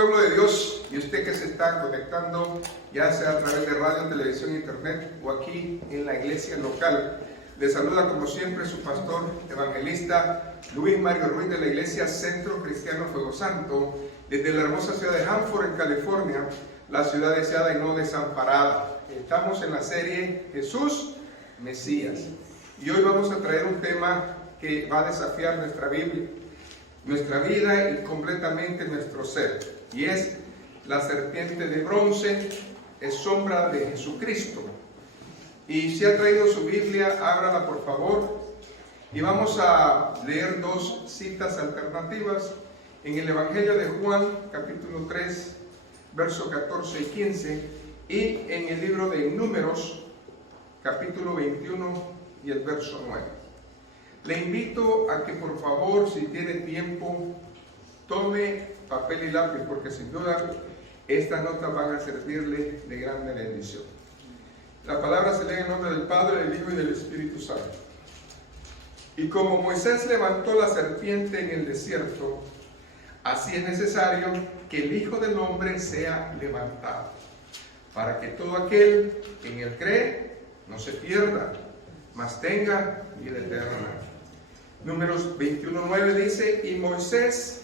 pueblo de Dios, y usted que se está conectando, ya sea a través de radio, televisión, internet o aquí en la iglesia local. Le saluda como siempre su pastor evangelista Luis Mario Ruiz de la iglesia Centro Cristiano Fuego Santo, desde la hermosa ciudad de Hanford, en California, la ciudad deseada y no desamparada. Estamos en la serie Jesús, Mesías. Y hoy vamos a traer un tema que va a desafiar nuestra Biblia, nuestra vida y completamente nuestro ser. Y es la serpiente de bronce, es sombra de Jesucristo. Y si ha traído su Biblia, ábrala por favor. Y vamos a leer dos citas alternativas en el Evangelio de Juan, capítulo 3, versos 14 y 15, y en el libro de Números, capítulo 21 y el verso 9. Le invito a que por favor, si tiene tiempo, tome papel y lápiz, porque sin duda estas notas van a servirle de grande bendición. La palabra se lee en el nombre del Padre, del Hijo y del Espíritu Santo. Y como Moisés levantó la serpiente en el desierto, así es necesario que el Hijo del Hombre sea levantado, para que todo aquel que en él cree no se pierda, mas tenga vida eterna. Números 21:9 dice: y Moisés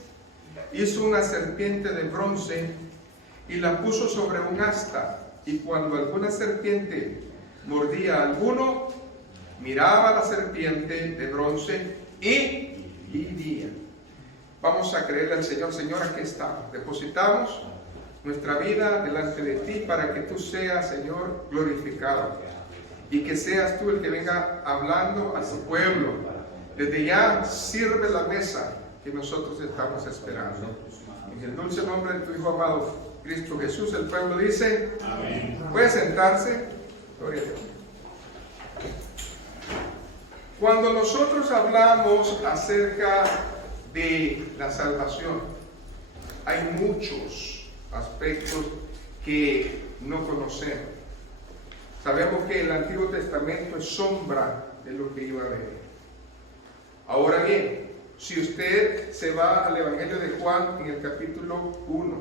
hizo una serpiente de bronce y la puso sobre un asta, y cuando alguna serpiente mordía a alguno, miraba la serpiente de bronce y vivía. Vamos a creerle al Señor. Señor, aquí estamos. Depositamos nuestra vida delante de ti para que tú seas, Señor, glorificado. Y que seas tú el que venga hablando a su pueblo. Desde ya sirve la mesa que nosotros estamos esperando. En el dulce nombre de tu Hijo amado, Cristo Jesús, el pueblo dice: amén. Puede sentarse. Gloria a Dios. Cuando nosotros hablamos acerca de la salvación, hay muchos aspectos que no conocemos. Sabemos que el Antiguo Testamento es sombra de lo que iba a venir. Ahora bien, si usted se va al Evangelio de Juan en el capítulo 1,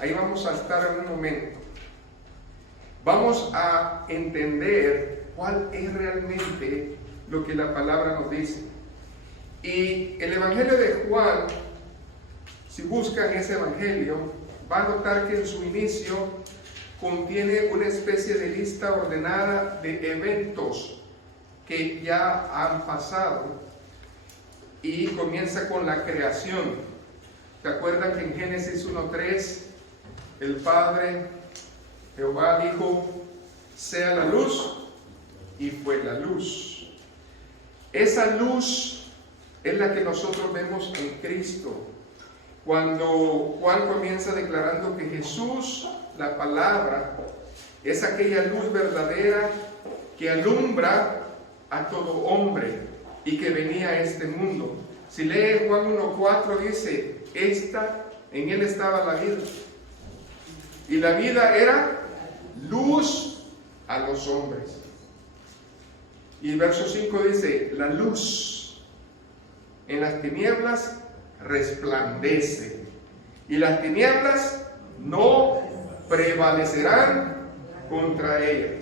ahí vamos a estar en un momento. Vamos a entender cuál es realmente lo que la palabra nos dice. Y el Evangelio de Juan, si buscan ese Evangelio, va a notar que en su inicio contiene una especie de lista ordenada de eventos que ya han pasado. Y comienza con la creación. ¿Se acuerdan que en Génesis 1:3 el Padre Jehová dijo: sea la luz, y fue la luz? Esa luz es la que nosotros vemos en Cristo. Cuando Juan comienza declarando que Jesús, la palabra, es aquella luz verdadera que alumbra a todo hombre y que venía a este mundo. Si lee Juan 1:4 dice: en él estaba la vida, y la vida era luz a los hombres. Y el verso 5 dice: la luz en las tinieblas resplandece, y las tinieblas no prevalecerán contra ella.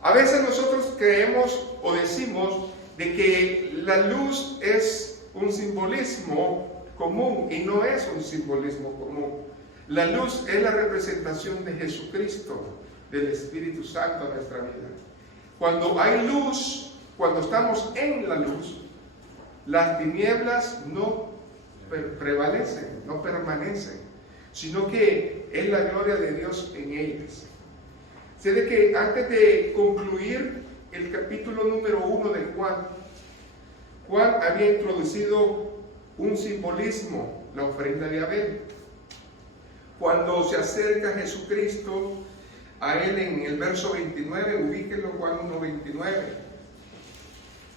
A veces nosotros creemos o decimos de que la luz es un simbolismo común, y no es un simbolismo común. La luz es la representación de Jesucristo, del Espíritu Santo en nuestra vida. Cuando hay luz, cuando estamos en la luz, las tinieblas no prevalecen, no permanecen, sino que es la gloria de Dios en ellas. Sé de que antes de concluir el capítulo número 1 de Juan había introducido un simbolismo, la ofrenda de Abel. Cuando se acerca Jesucristo a él en el verso 29, ubíquenlo, Juan 1:29.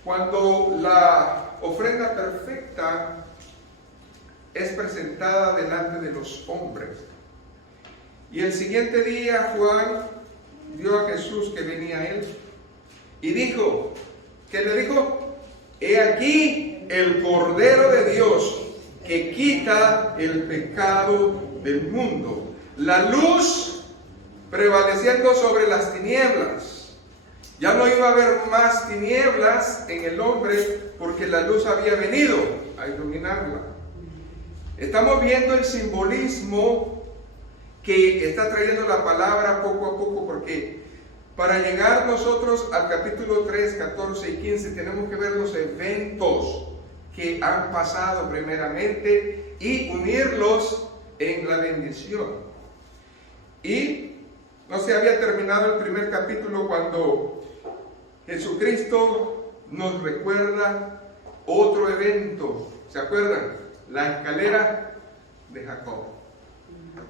Cuando la ofrenda perfecta es presentada delante de los hombres. Y el siguiente día Juan vio a Jesús que venía a él y dijo, ¿qué le dijo? He aquí el Cordero de Dios que quita el pecado del mundo. La luz prevaleciendo sobre las tinieblas. Ya no iba a haber más tinieblas en el hombre porque la luz había venido a iluminarla. Estamos viendo el simbolismo que está trayendo la palabra poco a poco, porque para llegar nosotros al capítulo 3, 14 y 15 tenemos que ver los eventos que han pasado primeramente y unirlos en la bendición. Y no se había terminado el primer capítulo cuando Jesucristo nos recuerda otro evento. ¿Se acuerdan? La escalera de Jacob.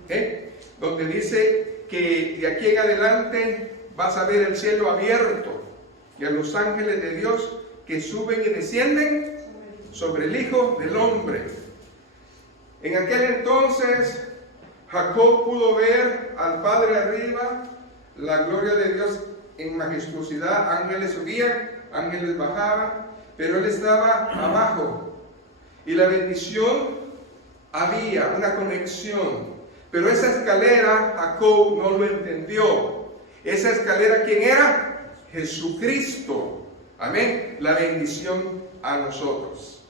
¿Okay? Donde dice que de aquí en adelante vas a ver el cielo abierto y a los ángeles de Dios que suben y descienden sobre el Hijo del Hombre. En aquel entonces Jacob pudo ver al Padre arriba, la gloria de Dios en majestuosidad, ángeles subían, ángeles bajaban, pero él estaba abajo. Y la bendición había una conexión, pero esa escalera Jacob no lo entendió. Esa escalera, ¿quién era? Jesucristo. Amén. La bendición a nosotros.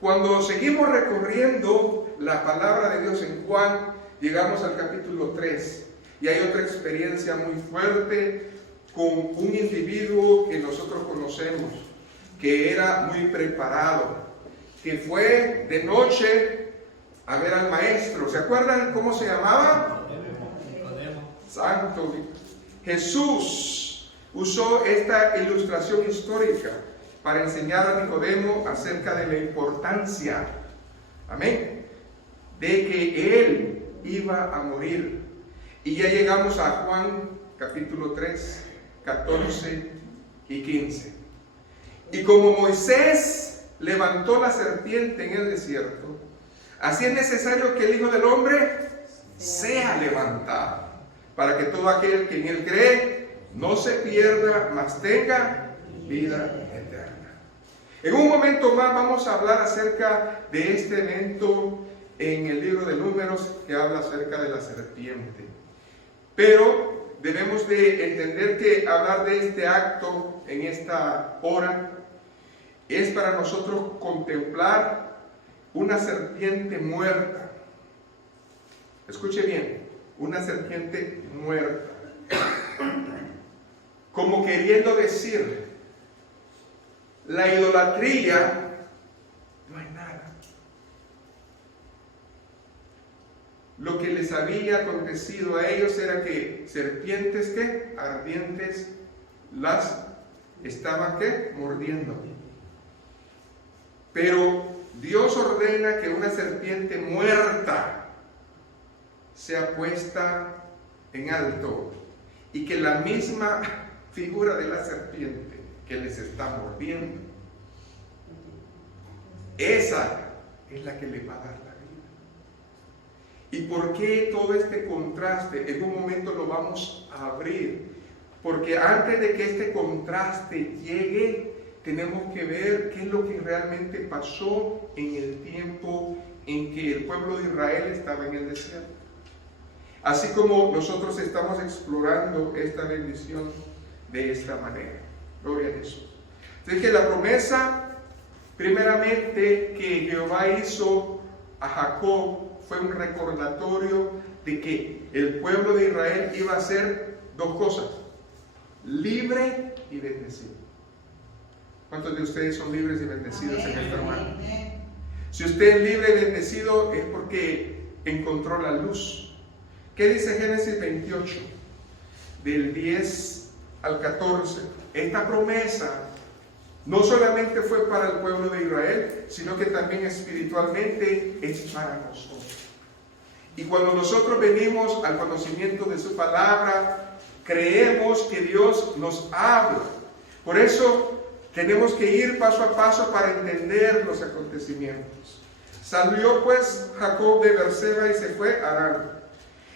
Cuando seguimos recorriendo la palabra de Dios en Juan, llegamos al capítulo 3 y hay otra experiencia muy fuerte con un individuo que nosotros conocemos, que era muy preparado, que fue de noche a ver al maestro. ¿Se acuerdan cómo se llamaba? Santo. Jesús usó esta ilustración histórica para enseñar a Nicodemo acerca de la importancia, amén, de que él iba a morir. Y ya llegamos a Juan capítulo 3, 14 y 15. Y como Moisés levantó la serpiente en el desierto, así es necesario que el Hijo del Hombre sea levantado, para que todo aquel que en él cree no se pierda, mas tenga vida eterna. En un momento más vamos a hablar acerca de este evento en el libro de Números, que habla acerca de la serpiente. Pero debemos de entender que hablar de este acto en esta hora es para nosotros contemplar una serpiente muerta. Escuche bien, una serpiente muerta. Como queriendo decir, la idolatría no hay nada. Lo que les había acontecido a ellos era que serpientes que ardientes las estaban que mordiendo. Pero Dios ordena que una serpiente muerta sea puesta en alto y que la misma figura de la serpiente que les está mordiendo, esa es la que le va a dar la vida. ¿Y por qué todo este contraste? En un momento lo vamos a abrir, porque antes de que este contraste llegue, tenemos que ver qué es lo que realmente pasó en el tiempo en que el pueblo de Israel estaba en el desierto. Así como nosotros estamos explorando esta bendición de esta manera. Gloria a Jesús. Así que la promesa, primeramente, que Jehová hizo a Jacob fue un recordatorio de que el pueblo de Israel iba a ser dos cosas: libre y bendecido. ¿Cuántos de ustedes son libres y bendecidos en esta hermana? Si usted es libre y bendecido es porque encontró la luz. ¿Qué dice Génesis 28? Del 10 al 14. Esta promesa no solamente fue para el pueblo de Israel, sino que también espiritualmente es para nosotros. Y cuando nosotros venimos al conocimiento de su palabra, creemos que Dios nos habla. Por eso tenemos que ir paso a paso para entender los acontecimientos. Salió pues Jacob de Berseba y se fue a Harán.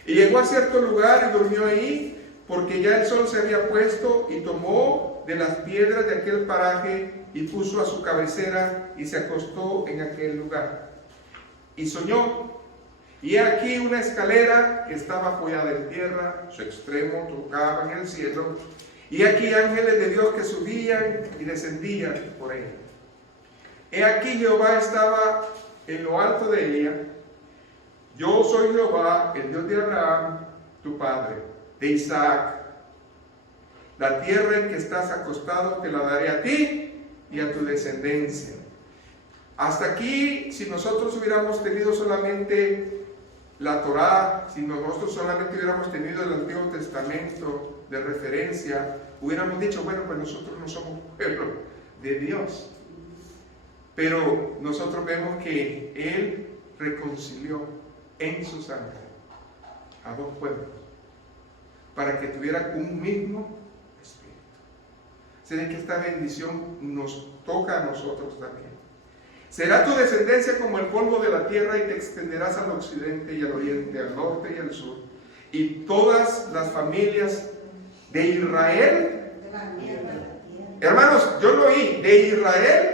Y llegó a cierto lugar y durmió ahí, porque ya el sol se había puesto, y tomó de las piedras de aquel paraje y puso a su cabecera y se acostó en aquel lugar. Y soñó, Y aquí una escalera que estaba apoyada en tierra, su extremo tocaba en el cielo, y aquí ángeles de Dios que subían y descendían por ella. He aquí Jehová estaba en lo alto de ella. Yo soy Jehová, el Dios de Abraham, tu padre, de Isaac. La tierra en que estás acostado te la daré a ti y a tu descendencia. Hasta aquí, si nosotros hubiéramos tenido solamente la Torá, si nosotros solamente hubiéramos tenido el Antiguo Testamento de referencia, hubiéramos dicho, bueno, pues nosotros no somos pueblo de Dios. Pero nosotros vemos que Él reconcilió en su sangre a dos pueblos para que tuvieran un mismo espíritu. Sé de que esta bendición nos toca a nosotros también. Será tu descendencia como el polvo de la tierra y te extenderás al occidente y al oriente, al norte y al sur. Y todas las familias de Israel, hermanos, yo lo oí, de Israel,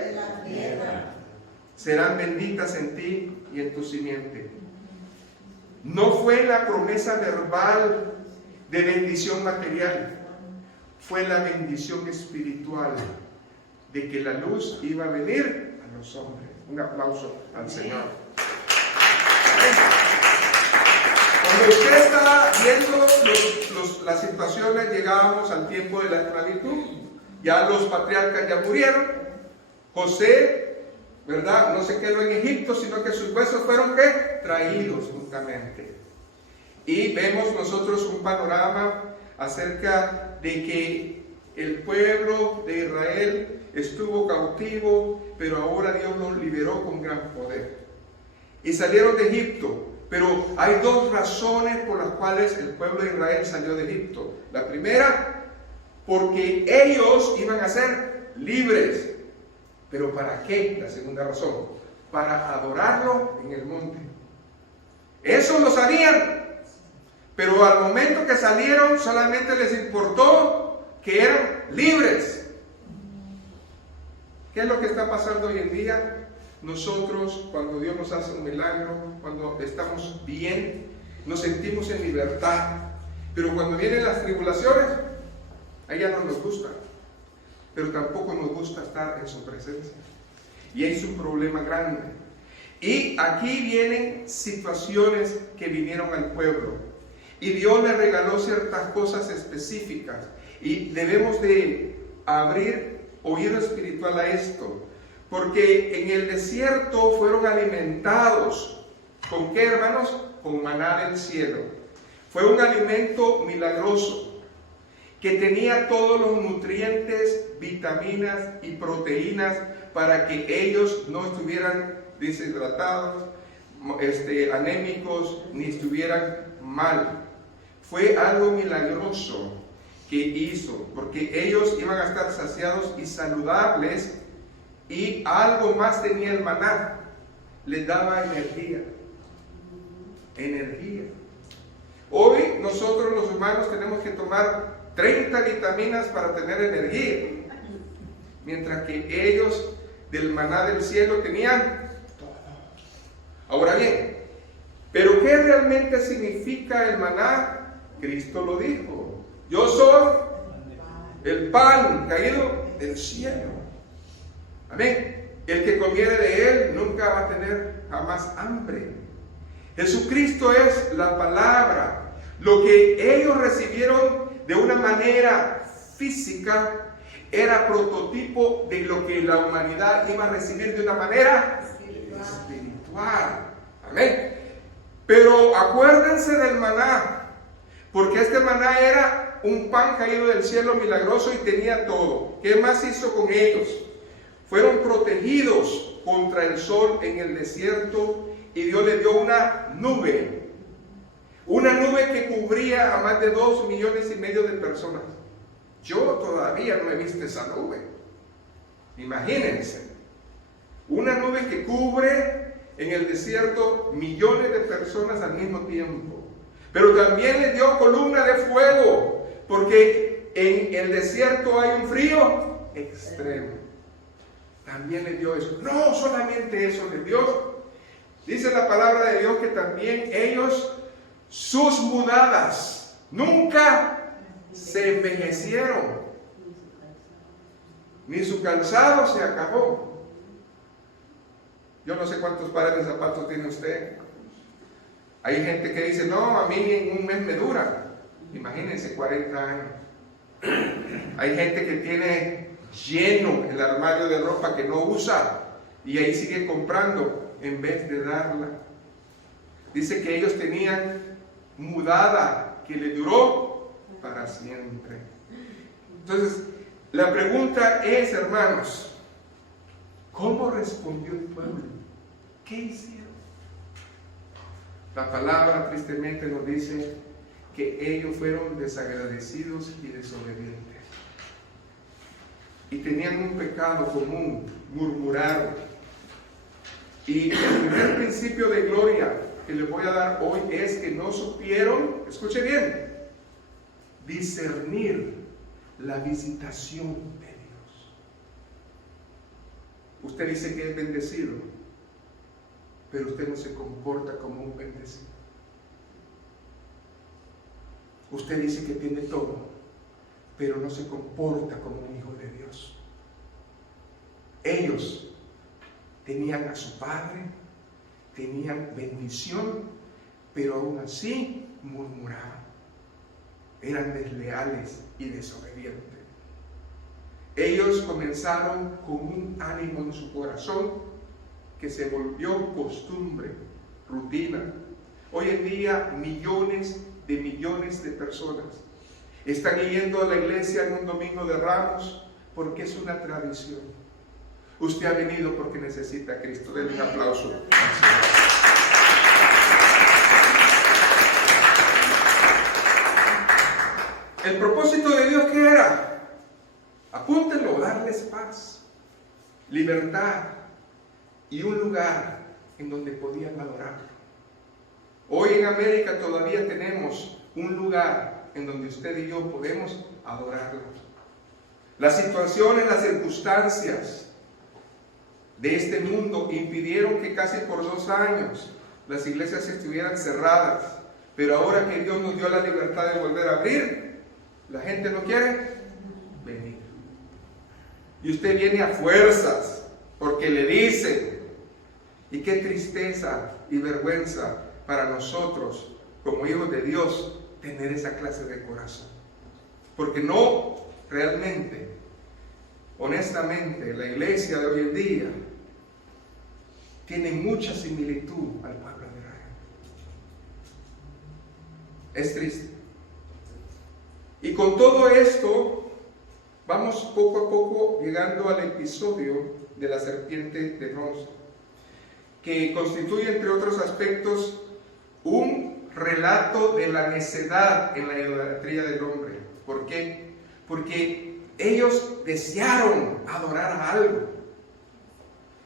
serán benditas en ti y en tu simiente. No fue la promesa verbal de bendición material, fue la bendición espiritual de que la luz iba a venir a los hombres. Un aplauso al Señor. Cuando usted está viendo las situaciones, llegábamos al tiempo de la esclavitud, ya los patriarcas ya murieron, José, ¿verdad? No se quedó en Egipto, sino que sus huesos fueron ¿qué? Traídos juntamente. Y vemos nosotros un panorama acerca de que el pueblo de Israel estuvo cautivo, pero ahora Dios los liberó con gran poder. Y salieron de Egipto, pero hay dos razones por las cuales el pueblo de Israel salió de Egipto. La primera, porque ellos iban a ser libres. ¿Pero para qué? La segunda razón, para adorarlo en el monte. Eso lo sabían, pero al momento que salieron solamente les importó que eran libres. ¿Qué es lo que está pasando hoy en día? Nosotros, cuando Dios nos hace un milagro, cuando estamos bien, nos sentimos en libertad. Pero cuando vienen las tribulaciones, a ella no nos gusta. Pero tampoco nos gusta estar en su presencia. Y es un problema grande. Y aquí vienen situaciones que vinieron al pueblo. Y Dios le regaló ciertas cosas específicas. Y debemos de abrir oído espiritual a esto. Porque en el desierto fueron alimentados. ¿Con qué, hermanos? Con maná del cielo. Fue un alimento milagroso que tenía todos los nutrientes, vitaminas y proteínas para que ellos no estuvieran deshidratados, anémicos, ni estuvieran mal. Fue algo milagroso que hizo, porque ellos iban a estar saciados y saludables, y algo más tenía el maná, les daba energía. Energía. Hoy nosotros los humanos tenemos que tomar 30 vitaminas para tener energía, mientras que ellos del maná del cielo tenían todo. Ahora bien, ¿pero qué realmente significa el maná? Cristo lo dijo: yo soy el pan caído del cielo. Amén. El que comiere de él nunca va a tener jamás hambre. Jesucristo es la palabra. Lo que ellos recibieron de una manera física era prototipo de lo que la humanidad iba a recibir de una manera espiritual. Amén. Pero acuérdense del maná, porque este maná era un pan caído del cielo milagroso y tenía todo. ¿Qué más hizo con ellos? Fueron protegidos contra el sol en el desierto, y Dios les dio una nube que cubría a más de 2,5 millones de personas. Yo todavía no he visto esa nube. Imagínense, una nube que cubre en el desierto millones de personas al mismo tiempo. Pero también les dio columna de fuego, porque en el desierto hay un frío extremo. También les dio eso. No solamente eso les dio, Dice la palabra de Dios que también ellos, sus mudadas, nunca se envejecieron, ni su calzado se acabó. Yo no sé cuántos pares de zapatos tiene usted. Hay gente que dice, no, a mí en un mes me dura. Imagínense, 40 años. Hay gente que tiene lleno el armario de ropa que no usa y ahí sigue comprando en vez de darla. Dice que ellos tenían mudada que le duró para siempre. Entonces, la pregunta es, hermanos, ¿cómo respondió el pueblo? ¿Qué hicieron? La palabra tristemente nos dice que ellos fueron desagradecidos y desobedientes. Y tenían un pecado común, murmuraron. Y el primer principio de gloria que les voy a dar hoy es que no supieron, escuche bien, discernir la visitación de Dios. Usted dice que es bendecido, pero usted no se comporta como un bendecido. Usted dice que tiene todo, pero no se comporta como un hijo de Dios. Ellos tenían a su padre, tenían bendición, pero aún así murmuraban. Eran desleales y desobedientes. Ellos comenzaron con un ánimo en su corazón que se volvió costumbre, rutina. Hoy en día millones de personas están yendo a la iglesia en un domingo de Ramos porque es una tradición. Usted ha venido porque necesita a Cristo. Denle un aplauso. El propósito de Dios, ¿qué era? Apúntenlo, darles paz, libertad y un lugar en donde podían adorarlo. Hoy en América todavía tenemos un lugar en donde usted y yo podemos adorarlo. Las situaciones, las circunstancias de este mundo impidieron que casi por 2 años las iglesias estuvieran cerradas, pero ahora que Dios nos dio la libertad de volver a abrir, la gente no quiere venir. Y usted viene a fuerzas porque le dicen. Y qué tristeza y vergüenza para nosotros como hijos de Dios tener esa clase de corazón, porque no realmente, honestamente, la iglesia de hoy en día tiene mucha similitud al pueblo de Israel. Es triste. Y con todo esto vamos poco a poco llegando al episodio de la serpiente de bronce, que constituye, entre otros aspectos, un relato de la necedad en la idolatría del hombre. ¿Por qué? Porque ellos desearon adorar a algo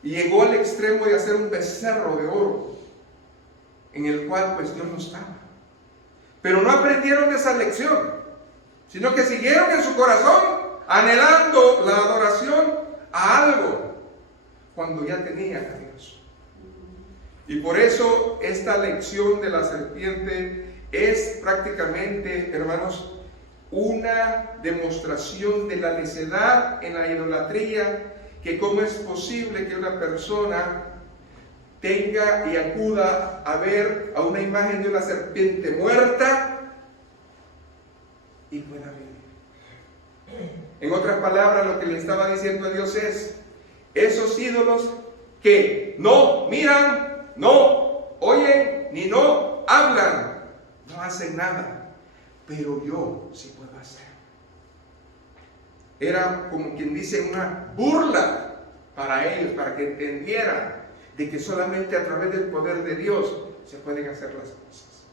y llegó al extremo de hacer un becerro de oro en el cual pues Dios no estaba. Pero no aprendieron de esa lección, sino que siguieron en su corazón anhelando la adoración a algo cuando ya tenían a Dios. Y por eso esta lección de la serpiente es prácticamente, hermanos, una demostración de la necedad en la idolatría, que cómo es posible que una persona tenga y acuda a ver a una imagen de una serpiente muerta y pueda vivir. En otras palabras, lo que le estaba diciendo a Dios es: esos ídolos que no miran, no oyen, ni no hablan, no hacen nada, pero yo sí puedo hacer. Era como quien dice una burla para ellos, para que entendieran de que solamente a través del poder de Dios se pueden hacer las cosas.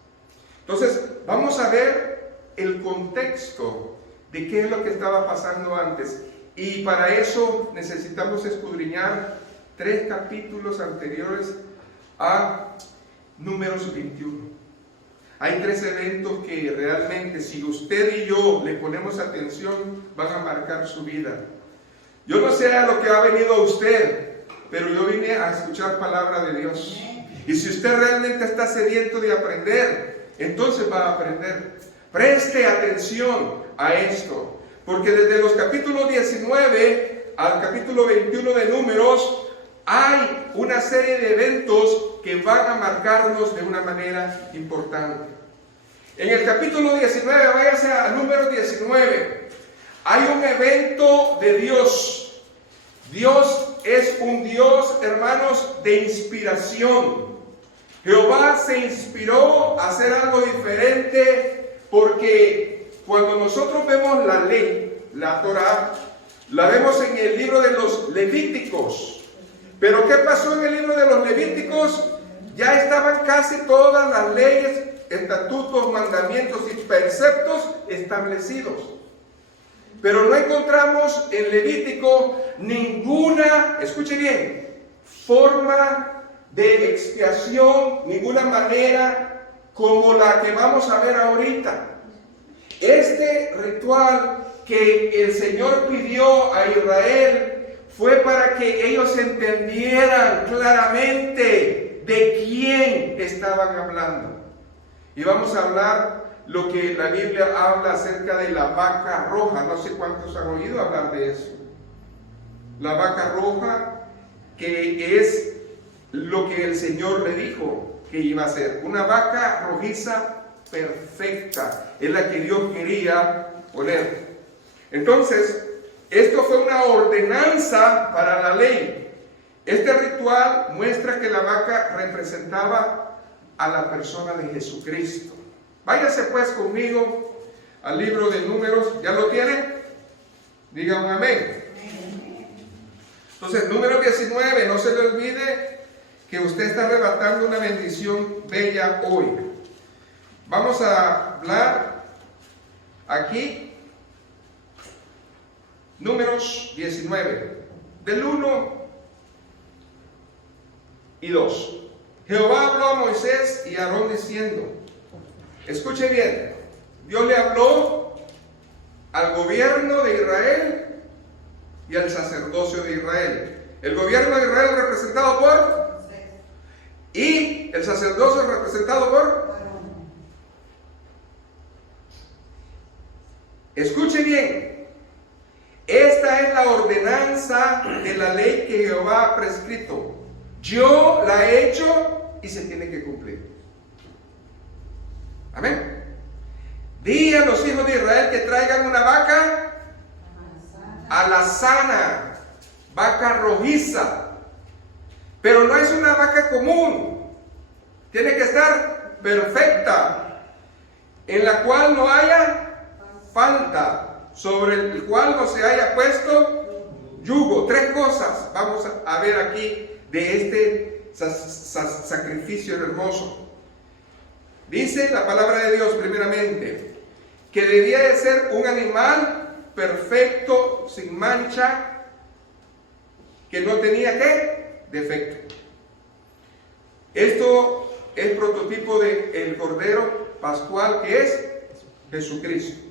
Entonces, vamos a ver el contexto de qué es lo que estaba pasando antes. Y para eso necesitamos escudriñar 3 capítulos anteriores a Números 21. Hay 3 eventos que realmente, si usted y yo le ponemos atención, van a marcar su vida. Yo no sé a lo que ha venido a usted, pero yo vine a escuchar palabra de Dios. Y si usted realmente está sediento de aprender, entonces va a aprender. Preste atención a esto, porque desde los capítulos 19 al capítulo 21 de Números hay una serie de eventos que van a marcarnos de una manera importante. En el capítulo 19, váyase a Números 19, hay un evento de Dios. Dios es un Dios, hermanos, de inspiración. Jehová se inspiró a hacer algo diferente, porque cuando nosotros vemos la ley, la Torá, la vemos en el libro de los Levíticos. Pero ¿qué pasó en el libro de los Levíticos? Ya estaban casi todas las leyes, estatutos, mandamientos y preceptos establecidos. Pero no encontramos en Levítico ninguna, escuche bien, forma de expiación, ninguna manera como la que vamos a ver ahorita. Este ritual que el Señor pidió a Israel fue para que ellos entendieran claramente de quién estaban hablando. Y vamos a hablar lo que la Biblia habla acerca de la vaca roja. No sé cuántos han oído hablar de eso. La vaca roja, que es lo que el Señor le dijo que iba a ser. Una vaca rojiza perfecta. Es la que Dios quería poner. Entonces, esto fue una ordenanza para la ley. Este ritual muestra que la vaca representaba a la persona de Jesucristo. Váyase pues conmigo al libro de Números. ¿Ya lo tienen? Digan amén. Entonces, Número 19, no se le olvide que usted está arrebatando una bendición bella hoy. Vamos a hablar aquí, Números 19, del 1 y 2. Jehová habló a Moisés y a Aarón diciendo, escuche bien, Dios le habló al gobierno de Israel y al sacerdocio de Israel. El gobierno de Israel representado por y el sacerdocio representado por. Escuche bien, esta es la ordenanza de la ley que Jehová ha prescrito. Yo la he hecho y se tiene que cumplir. Amén. Di a los hijos de Israel que traigan una vaca alazana, vaca rojiza. Pero no es una vaca común. Tiene que estar perfecta, en la cual no haya falta, sobre el cual no se haya puesto yugo. Tres cosas vamos a ver aquí de este sacrificio hermoso. Dice la palabra de Dios primeramente que debía de ser un animal perfecto, sin mancha, que no tenía ¿qué? Defecto. Esto es prototipo del Cordero Pascual, que es Jesucristo.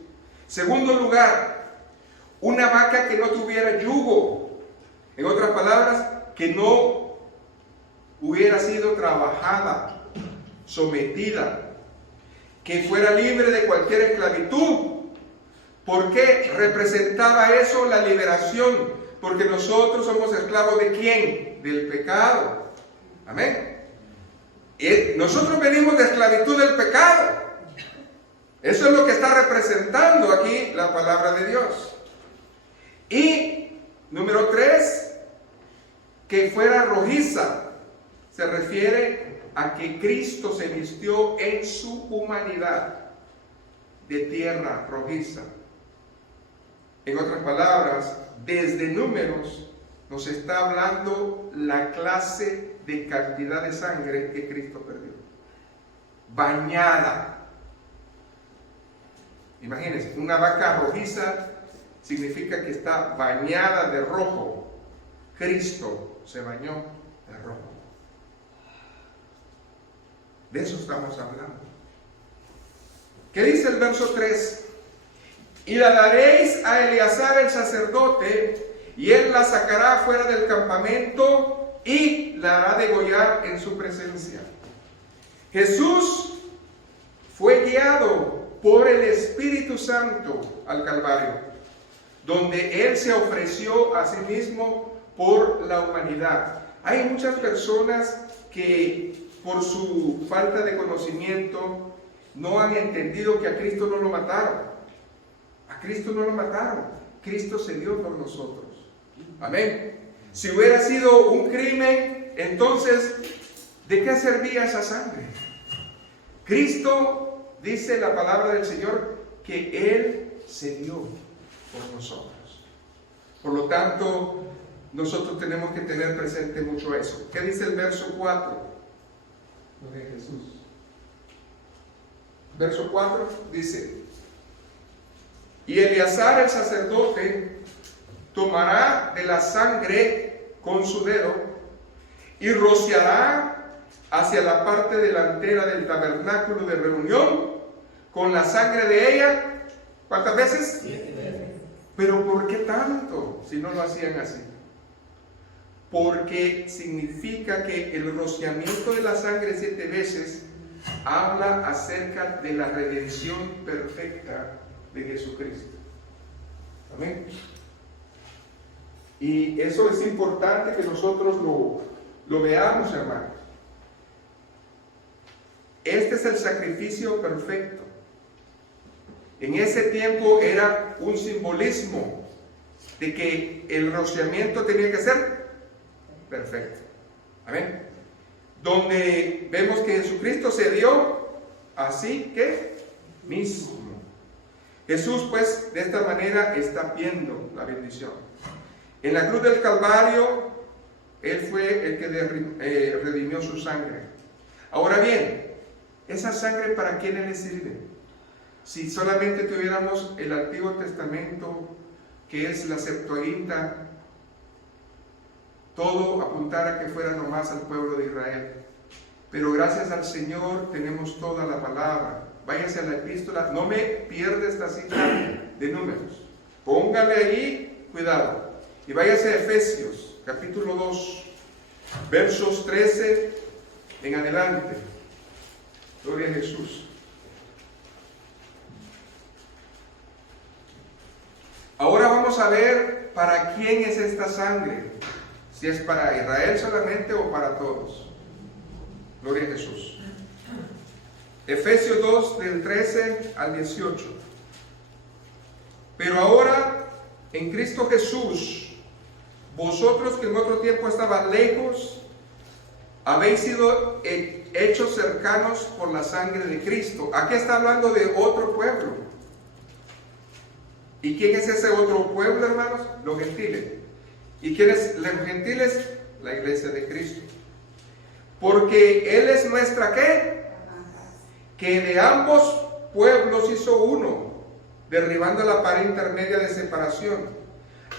Segundo lugar, una vaca que no tuviera yugo. En otras palabras, que no hubiera sido trabajada, sometida, que fuera libre de cualquier esclavitud. ¿Por qué representaba eso la liberación? Porque nosotros somos esclavos ¿de quién? Del pecado. Amén. Nosotros venimos de esclavitud del pecado. Eso es lo que está representando aquí la palabra de Dios. Y número 3, que fuera rojiza. Se refiere a que Cristo se vistió en su humanidad de tierra rojiza. En otras palabras, desde Números nos está hablando la clase de cantidad de sangre que Cristo perdió. Bañada. Imagínense, una vaca rojiza significa que está bañada de rojo. Cristo se bañó de rojo. De eso estamos hablando. ¿Qué dice el verso 3? Y la daréis a Eleazar el sacerdote, y él la sacará fuera del campamento y la hará degollar en su presencia. Jesús fue guiado por el Espíritu Santo al Calvario, donde Él se ofreció a sí mismo por la humanidad. Hay muchas personas que por su falta de conocimiento no han entendido que a Cristo no lo mataron. A Cristo no lo mataron. Cristo se dio por nosotros. Amén. Si hubiera sido un crimen, entonces, ¿de qué servía esa sangre? Cristo, dice la palabra del Señor, que Él se dio por nosotros. Por lo tanto, nosotros tenemos que tener presente mucho eso. ¿Qué dice el verso 4? De Jesús. Verso 4 dice: y Eleazar el sacerdote tomará de la sangre con su dedo y rociará hacia la parte delantera del tabernáculo de reunión con la sangre de ella. ¿Cuántas veces? 7 veces. ¿Pero por qué tanto si no lo hacían así? Porque significa que el rociamiento de la sangre 7 veces habla acerca de la redención perfecta de Jesucristo. Amén. Y eso es importante que nosotros lo veamos, hermanos. Este es el sacrificio perfecto. En ese tiempo era un simbolismo de que el rociamiento tenía que ser perfecto. Amén. Donde vemos que Jesucristo se dio así que mismo. Jesús, pues, de esta manera está viendo la bendición. En la cruz del Calvario, Él fue el que redimió su sangre. Ahora bien, ¿esa sangre para quiénes le sirve? Si solamente tuviéramos el Antiguo Testamento, que es la Septuaginta, todo apuntara que fuera nomás al pueblo de Israel. Pero gracias al Señor tenemos toda la palabra. Váyase a la epístola, no me pierda esta cita de Números. Póngale ahí, cuidado. Y váyase a Efesios, capítulo 2, versos 13 en adelante. Gloria a Jesús. Ahora vamos a ver para quién es esta sangre. Si es para Israel solamente o para todos. Gloria a Jesús. Efesios 2, del 13 al 18. Pero ahora, en Cristo Jesús, vosotros que en otro tiempo estaban lejos, habéis sido hechos cercanos por la sangre de Cristo. Aquí está hablando de otro pueblo. ¿Y quién es ese otro pueblo, hermanos? Los gentiles. ¿Y quiénes los gentiles? La iglesia de Cristo. Porque Él es nuestra ¿qué? Que de ambos pueblos hizo uno, derribando la pared intermedia de separación,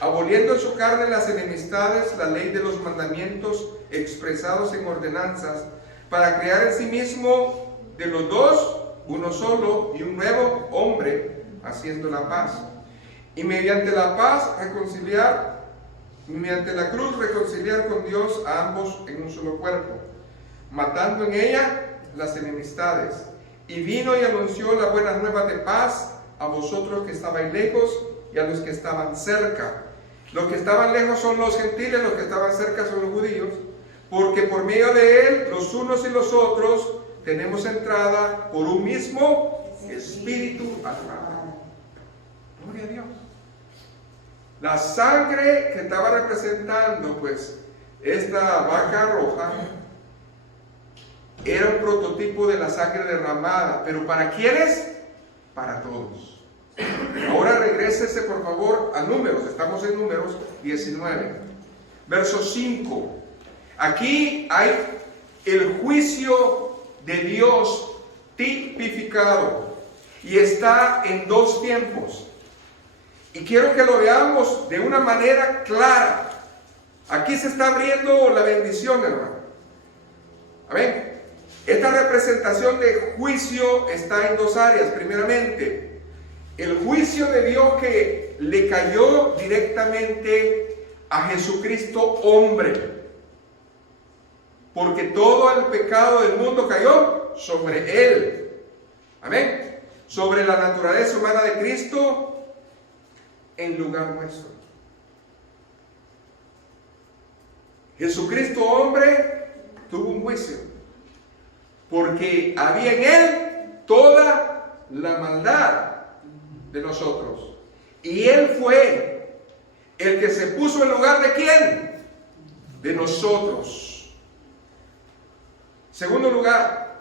aboliendo en su carne las enemistades, la ley de los mandamientos expresados en ordenanzas, para crear en sí mismo de los dos uno solo y un nuevo hombre, haciendo la paz. Y mediante la paz reconciliar, mediante la cruz reconciliar con Dios a ambos en un solo cuerpo, matando en ella las enemistades. Y vino y anunció la buena nueva de paz a vosotros que estabais lejos y a los que estaban cerca. Los que estaban lejos son los gentiles, los que estaban cerca son los judíos, porque por medio de Él, los unos y los otros, tenemos entrada por un mismo Espíritu al Padre. Gloria a Dios. La sangre que estaba representando, pues, esta vaca roja, era un prototipo de la sangre derramada. ¿Pero para quiénes? Para todos. Ahora regrésese por favor a Números. Estamos en Números 19. Verso 5. Aquí hay el juicio de Dios tipificado. Y está en dos tiempos. Y quiero que lo veamos de una manera clara. Aquí se está abriendo la bendición, hermano. Amén. Esta representación de juicio está en dos áreas. Primeramente, el juicio de Dios que le cayó directamente a Jesucristo hombre. porque todo el pecado del mundo cayó sobre Él. Amén. Sobre la naturaleza humana de Cristo en lugar nuestro. Jesucristo hombre tuvo un juicio, porque había en Él toda la maldad de nosotros. Y Él fue el que se puso en lugar de ¿quién? De nosotros. Segundo lugar,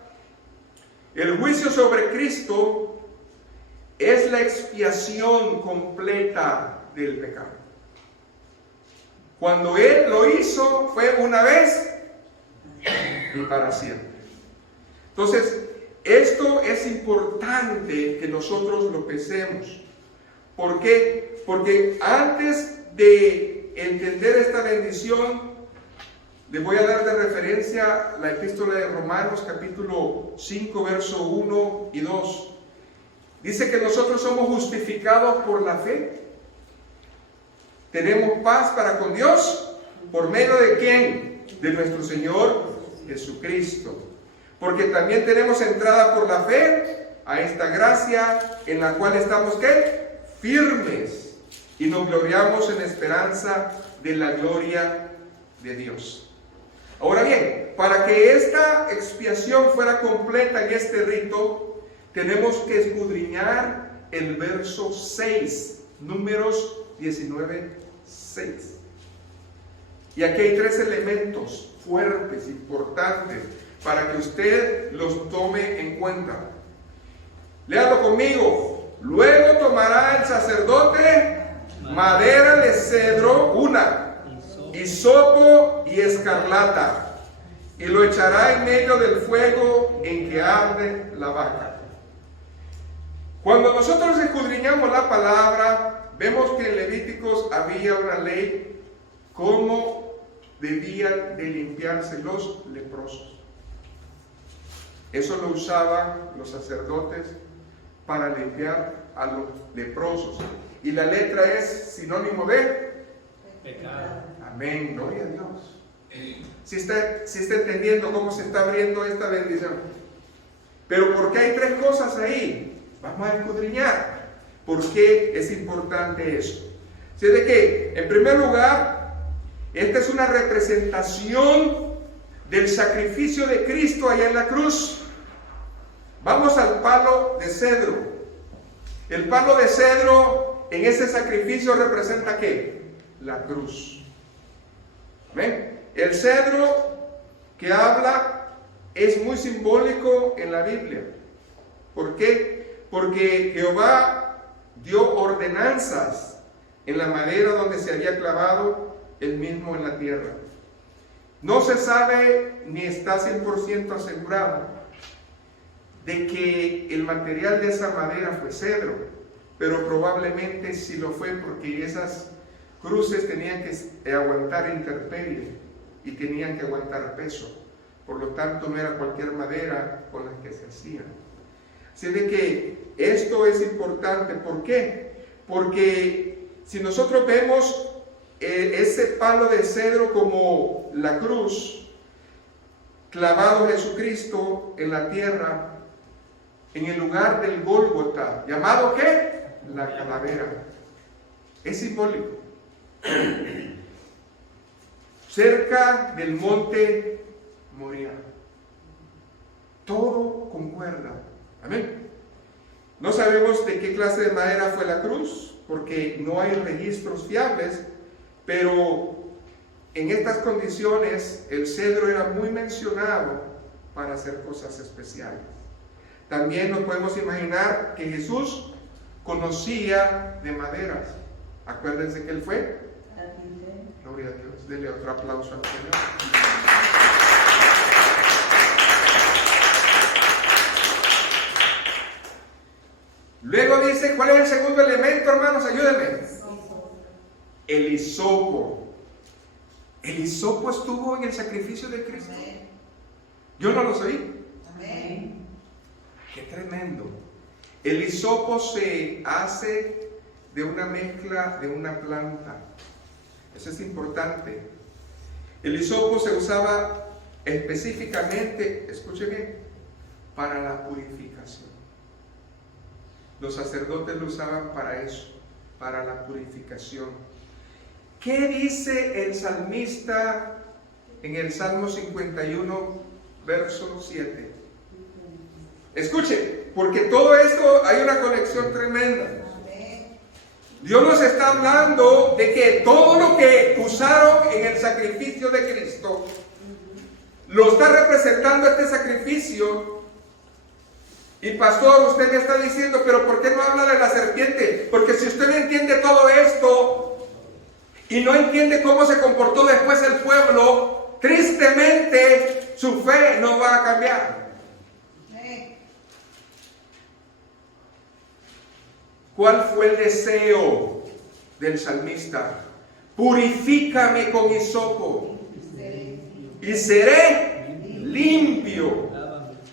el juicio sobre Cristo es la expiación completa del pecado. Cuando Él lo hizo fue una vez y para siempre. Entonces, esto es importante que nosotros lo pensemos. ¿Por qué? Porque antes de entender esta bendición, les voy a dar de referencia la epístola de Romanos, capítulo 5, verso 1 y 2. Dice que nosotros somos justificados por la fe. Tenemos paz para con Dios, ¿por medio de quién? De nuestro Señor Jesucristo. Porque también tenemos entrada por la fe a esta gracia en la cual estamos, ¿qué? Firmes. Y nos gloriamos en esperanza de la gloria de Dios. Ahora bien, para que esta expiación fuera completa en este rito, tenemos que escudriñar el verso 6, Números 19:6. Y aquí hay 3 elementos fuertes, importantes, para que usted los tome en cuenta. Léalo conmigo. Luego tomará el sacerdote madera de cedro, hisopo y escarlata, y lo echará en medio del fuego en que arde la vaca. Cuando nosotros escudriñamos la palabra, vemos que en Levíticos había una ley cómo debían de limpiarse los leprosos. Eso lo usaban los sacerdotes para limpiar a los leprosos. Y la letra es sinónimo de pecado. Amén, gloria a Dios. Si está entendiendo cómo se está abriendo esta bendición. Pero ¿por qué hay 3 cosas ahí? Vamos a escudriñar. ¿Por qué es importante eso? Así de que, en primer lugar, esta es una representación del sacrificio de Cristo allá en la cruz. Vamos al palo de cedro. El palo de cedro en ese sacrificio representa ¿qué? La cruz. ¿Ven? El cedro que habla es muy simbólico en la Biblia. ¿Por qué? Porque Jehová dio ordenanzas en la madera donde se había clavado él mismo en la tierra. No se sabe ni está 100% asegurado de que el material de esa madera fue cedro, pero probablemente sí lo fue, porque esas cruces tenían que aguantar intemperie y tenían que aguantar peso. Por lo tanto, no era cualquier madera con la que se hacían. Así de que esto es importante. ¿Por qué? Porque si nosotros vemos ese palo de cedro como la cruz, clavado Jesucristo en la tierra, en el lugar del Gólgota, llamado ¿qué? La calavera. Es simbólico. Cerca del monte Moría. Todo concuerda. Amén. No sabemos de qué clase de madera fue la cruz, porque no hay registros fiables, pero en estas condiciones el cedro era muy mencionado para hacer cosas especiales. También nos podemos imaginar que Jesús conocía de maderas. Acuérdense que Él fue. Gloria a Dios. Denle otro aplauso al Señor. Luego dice, ¿cuál es el segundo elemento, hermanos? Ayúdenme. El hisopo. El hisopo estuvo en el sacrificio de Cristo. Yo no lo sabía. Amén. Qué tremendo. El hisopo se hace de una mezcla de una planta. Eso es importante. El hisopo se usaba específicamente, escuchen bien, para la purificación. Los sacerdotes lo usaban para eso, para la purificación. ¿Qué dice el salmista en el Salmo 51, verso 7? Escuche, porque todo esto hay una conexión tremenda. Dios nos está hablando de que todo lo que usaron en el sacrificio de Cristo lo está representando este sacrificio. Y pastor, usted me está diciendo, pero ¿por qué no habla de la serpiente? Porque si usted no entiende todo esto y no entiende cómo se comportó después el pueblo, tristemente su fe no va a cambiar. ¿Cuál fue el deseo del salmista? Purifícame con hisopo y seré limpio.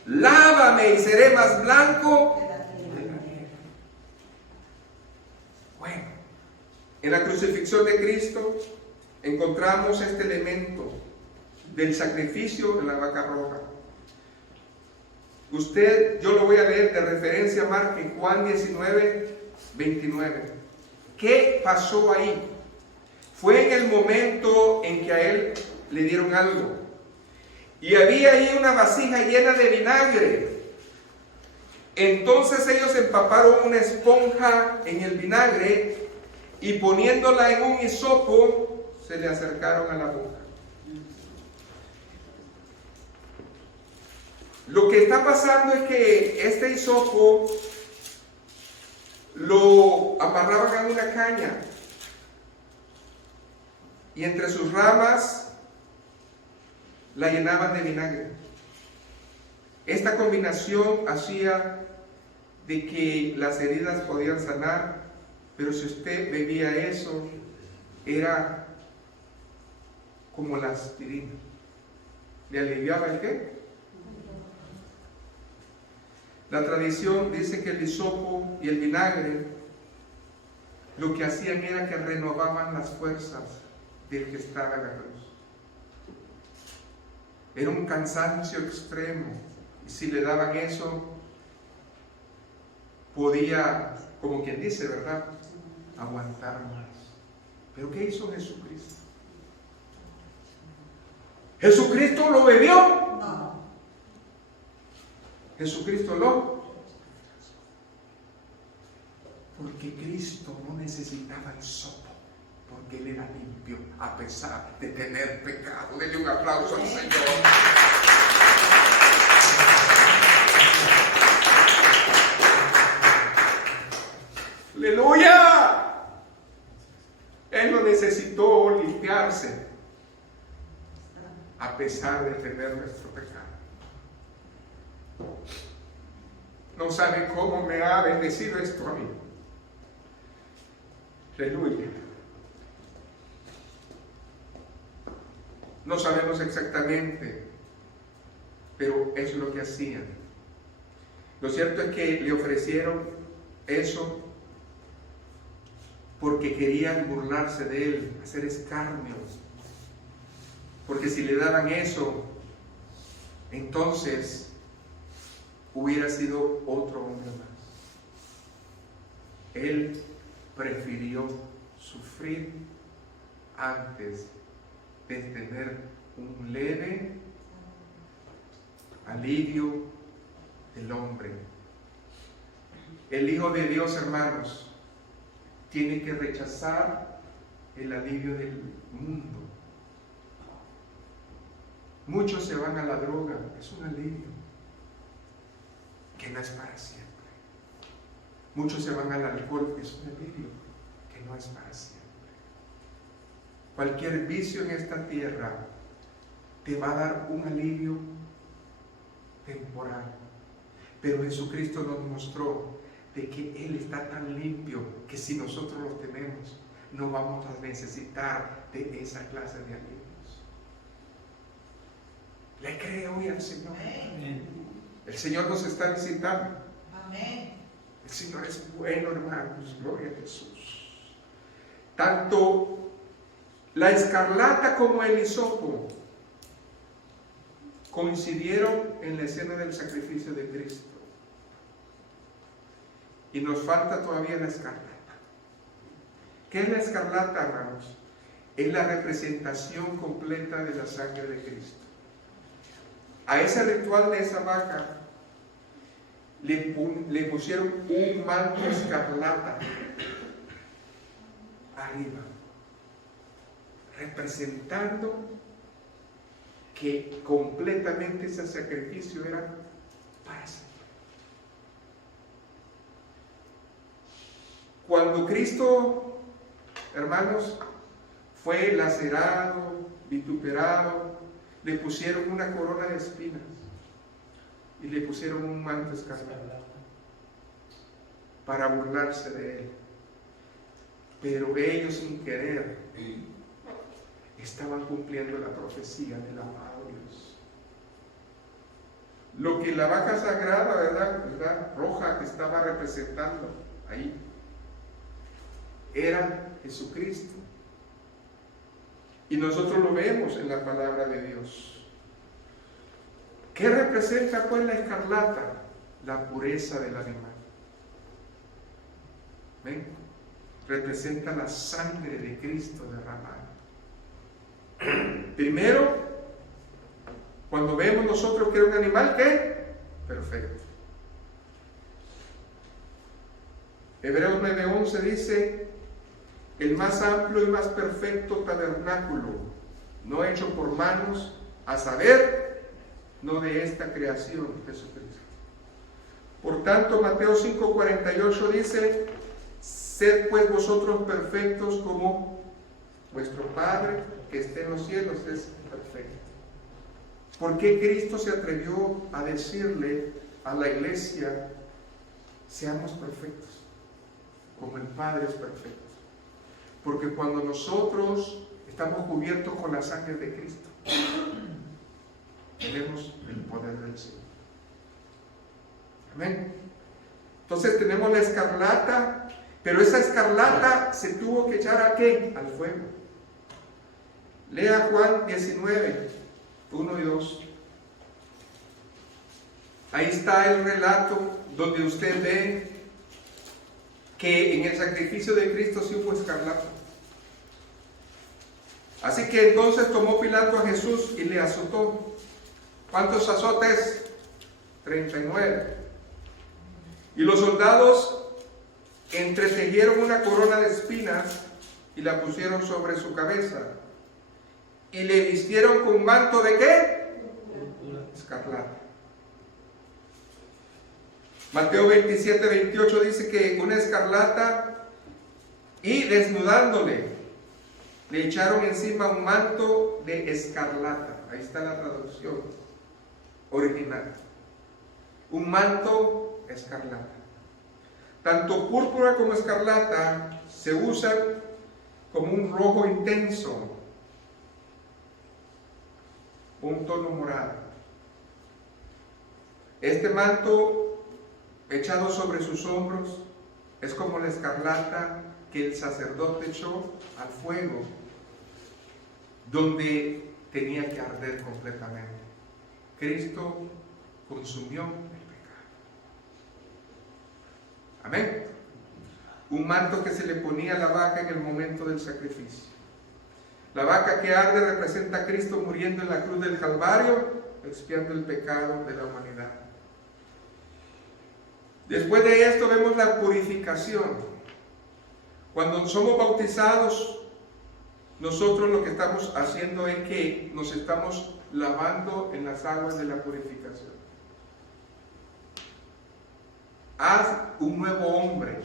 Lávame y seré más blanco que la nieve. Bueno, en la crucifixión de Cristo encontramos este elemento del sacrificio de la vaca roja. Yo lo voy a leer de referencia, marque Juan 19, 29. ¿Qué pasó ahí? Fue en el momento en que a él le dieron algo. Y había ahí una vasija llena de vinagre. Entonces ellos empaparon una esponja en el vinagre y poniéndola en un hisopo se le acercaron a la boca. Lo que está pasando es que este hisopo lo amarraban a una caña y entre sus ramas la llenaban de vinagre. Esta combinación hacía de que las heridas podían sanar, pero si usted bebía eso, era como la aspirina. ¿Le aliviaba el qué? La tradición dice que el hisopo y el vinagre lo que hacían era que renovaban las fuerzas del que estaba en la cruz. Era un cansancio extremo, y si le daban eso, podía, como quien dice, ¿verdad?, aguantar más. ¿Pero qué hizo Jesucristo? ¿Jesucristo lo bebió? No. Jesucristo lo. Porque Cristo no necesitaba el hisopo, porque Él era limpio a pesar de tener pecado. Denle un aplauso al Señor. ¡Aleluya! Él no necesitó limpiarse a pesar de tener nuestro pecado. No saben cómo me ha bendecido esto a mí. Aleluya. No sabemos exactamente, pero eso es lo que hacían. Lo cierto es que le ofrecieron eso porque querían burlarse de él, hacer escarnio. Porque si le daban eso, entonces hubiera sido otro hombre más. Él prefirió sufrir antes de tener un leve alivio del hombre. El Hijo de Dios, hermanos, tiene que rechazar el alivio del mundo. Muchos se van a la droga, es un alivio que no es para siempre. Muchos se van al alcohol, es un alivio que no es para siempre. Cualquier vicio en esta tierra te va a dar un alivio temporal. Pero Jesucristo nos mostró de que Él está tan limpio que si nosotros lo tenemos, no vamos a necesitar de esa clase de alivios. ¿Le cree hoy al Señor? Amén. El Señor nos está visitando. Amén. El Señor es bueno, hermanos. Gloria a Jesús. Tanto la escarlata como el hisopo coincidieron en la escena del sacrificio de Cristo. Y nos falta todavía la escarlata. ¿Qué es la escarlata, hermanos? Es la representación completa de la sangre de Cristo. A ese ritual de esa vaca le pusieron un manto escarlata arriba, representando que completamente ese sacrificio era para siempre. Cuando Cristo, hermanos, fue lacerado, vituperado, le pusieron una corona de espinas y le pusieron un manto escarlata para burlarse de él. Pero ellos, sin querer, estaban cumpliendo la profecía del amado Dios. Lo que la vaca sagrada, ¿verdad? Roja, que estaba representando ahí, era Jesucristo. Y nosotros lo vemos en la palabra de Dios. ¿Qué representa pues la escarlata? La pureza del animal. ¿Ven? Representa la sangre de Cristo derramada. Primero, cuando vemos nosotros que era un animal, ¿qué? Perfecto. Hebreos 9:11 dice: el más amplio y más perfecto tabernáculo, no hecho por manos, a saber, no de esta creación, Jesucristo. Por tanto, Mateo 5:48 dice: sed pues vosotros perfectos como vuestro Padre que esté en los cielos es perfecto. ¿Por qué Cristo se atrevió a decirle a la iglesia: seamos perfectos como el Padre es perfecto? Porque cuando nosotros estamos cubiertos con la sangre de Cristo, tenemos el poder del Señor. Amén. Entonces tenemos la escarlata, pero esa escarlata se tuvo que echar ¿a qué? Al fuego. Lea Juan 19, 1 y 2. Ahí está el relato donde usted ve que en el sacrificio de Cristo sí hubo escarlata. Así que entonces tomó Pilato a Jesús y le azotó. ¿Cuántos azotes? 39. Y los soldados entretejieron una corona de espinas y la pusieron sobre su cabeza. Y le vistieron con manto ¿de qué? Escarlata. Mateo 27:28 dice que una escarlata, y desnudándole, le echaron encima un manto de escarlata. Ahí está la traducción original. Un manto escarlata. Tanto púrpura como escarlata se usan como un rojo intenso, un tono morado. Este manto echado sobre sus hombros es como la escarlata que el sacerdote echó al fuego, donde tenía que arder completamente. Cristo consumió el pecado. Amén. Un manto que se le ponía a la vaca en el momento del sacrificio. La vaca que arde representa a Cristo muriendo en la cruz del Calvario, expiando el pecado de la humanidad. Después de esto vemos la purificación. Cuando somos bautizados, nosotros lo que estamos haciendo es que nos estamos lavando en las aguas de la purificación. Haz un nuevo hombre.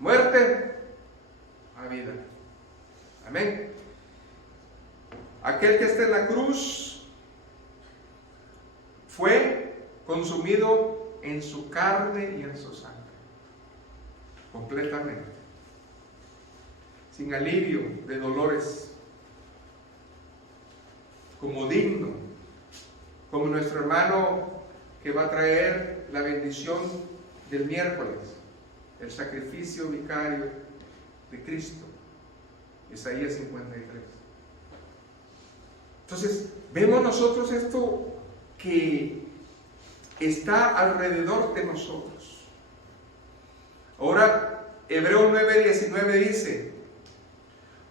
Muerte a vida. Amén. Aquel que está en la cruz fue consumido en su carne y en su sangre, completamente, sin alivio de dolores, como digno, como nuestro hermano que va a traer la bendición del miércoles, el sacrificio vicario de Cristo, Isaías 53. Entonces, vemos nosotros esto que está alrededor de nosotros. Ahora, Hebreos 9:19 dice: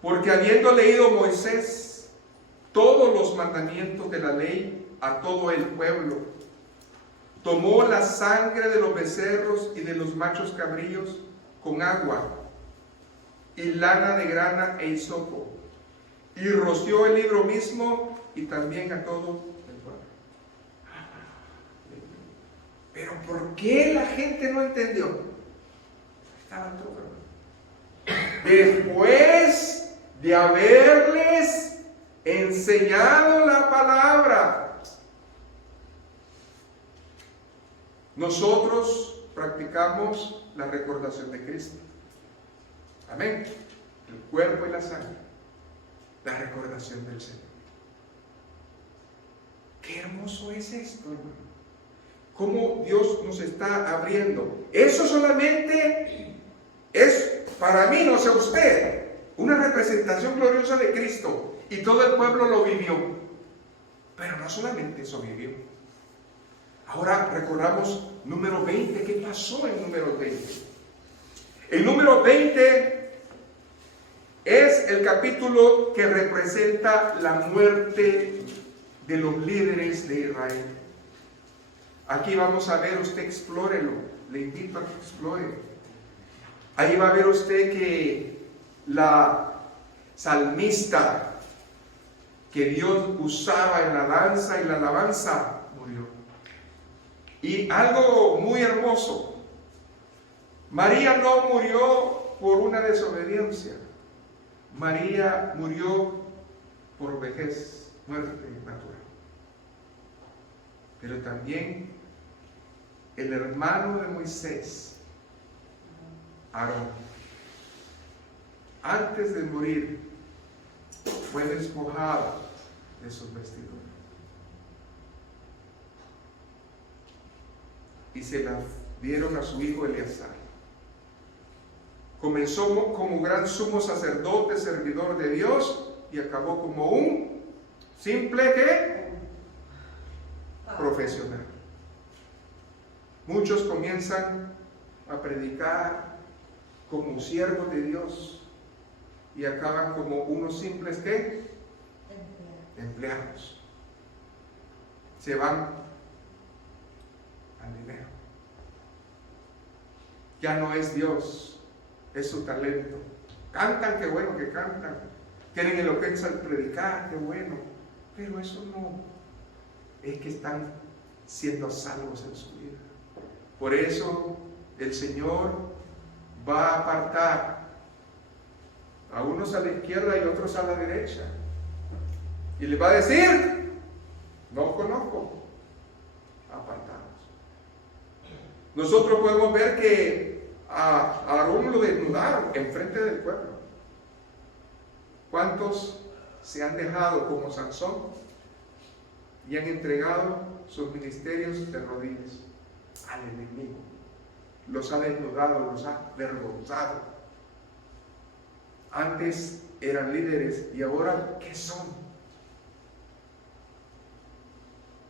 porque habiendo leído Moisés todos los mandamientos de la ley a todo el pueblo, tomó la sangre de los becerros y de los machos cabríos con agua y lana de grana e hisopo, y roció el libro mismo y también a todo el pueblo. Pero ¿por qué la gente no entendió? Estaban todos. Después de haberles enseñado la palabra, nosotros practicamos la recordación de Cristo. Amén. El cuerpo y la sangre. La recordación del Señor. Qué hermoso es esto, hermano. Cómo Dios nos está abriendo. Eso solamente es, para mí, no sé usted, una representación gloriosa de Cristo. Y todo el pueblo lo vivió. Pero no solamente eso vivió. Ahora recordamos número 20. ¿Qué pasó en número 20? El número 20 es el capítulo que representa la muerte de los líderes de Israel. Aquí vamos a ver, usted explórelo, le invito a que explore. Ahí va a ver usted que la salmista que Dios usaba en la danza y la alabanza murió. Y algo muy hermoso, María no murió por una desobediencia. María murió por vejez, muerte natural. Pero también el hermano de Moisés, Aarón, antes de morir, fue despojado de sus vestiduras y se las dieron a su hijo Eleazar. Comenzó como gran sumo sacerdote, servidor de Dios, y acabó como un simple ¿qué? Profesional. Muchos comienzan a predicar como siervos de Dios y acaban como unos simples ¿qué? Empleados. Se van al dinero. Ya no es Dios, es su talento. Cantan, qué bueno que cantan. Tienen elocuencia al predicar, qué bueno. Pero eso no es que están siendo salvos en su vida. Por eso el Señor va a apartar a unos a la izquierda y otros a la derecha. Y les va a decir: no os conozco, apartados. Nosotros podemos ver que a Aarón lo desnudaron enfrente del pueblo. ¿Cuántos se han dejado como Sansón y han entregado sus ministerios de rodillas al enemigo? Los ha desnudado, los ha avergonzado. Antes eran líderes y ahora ¿qué son?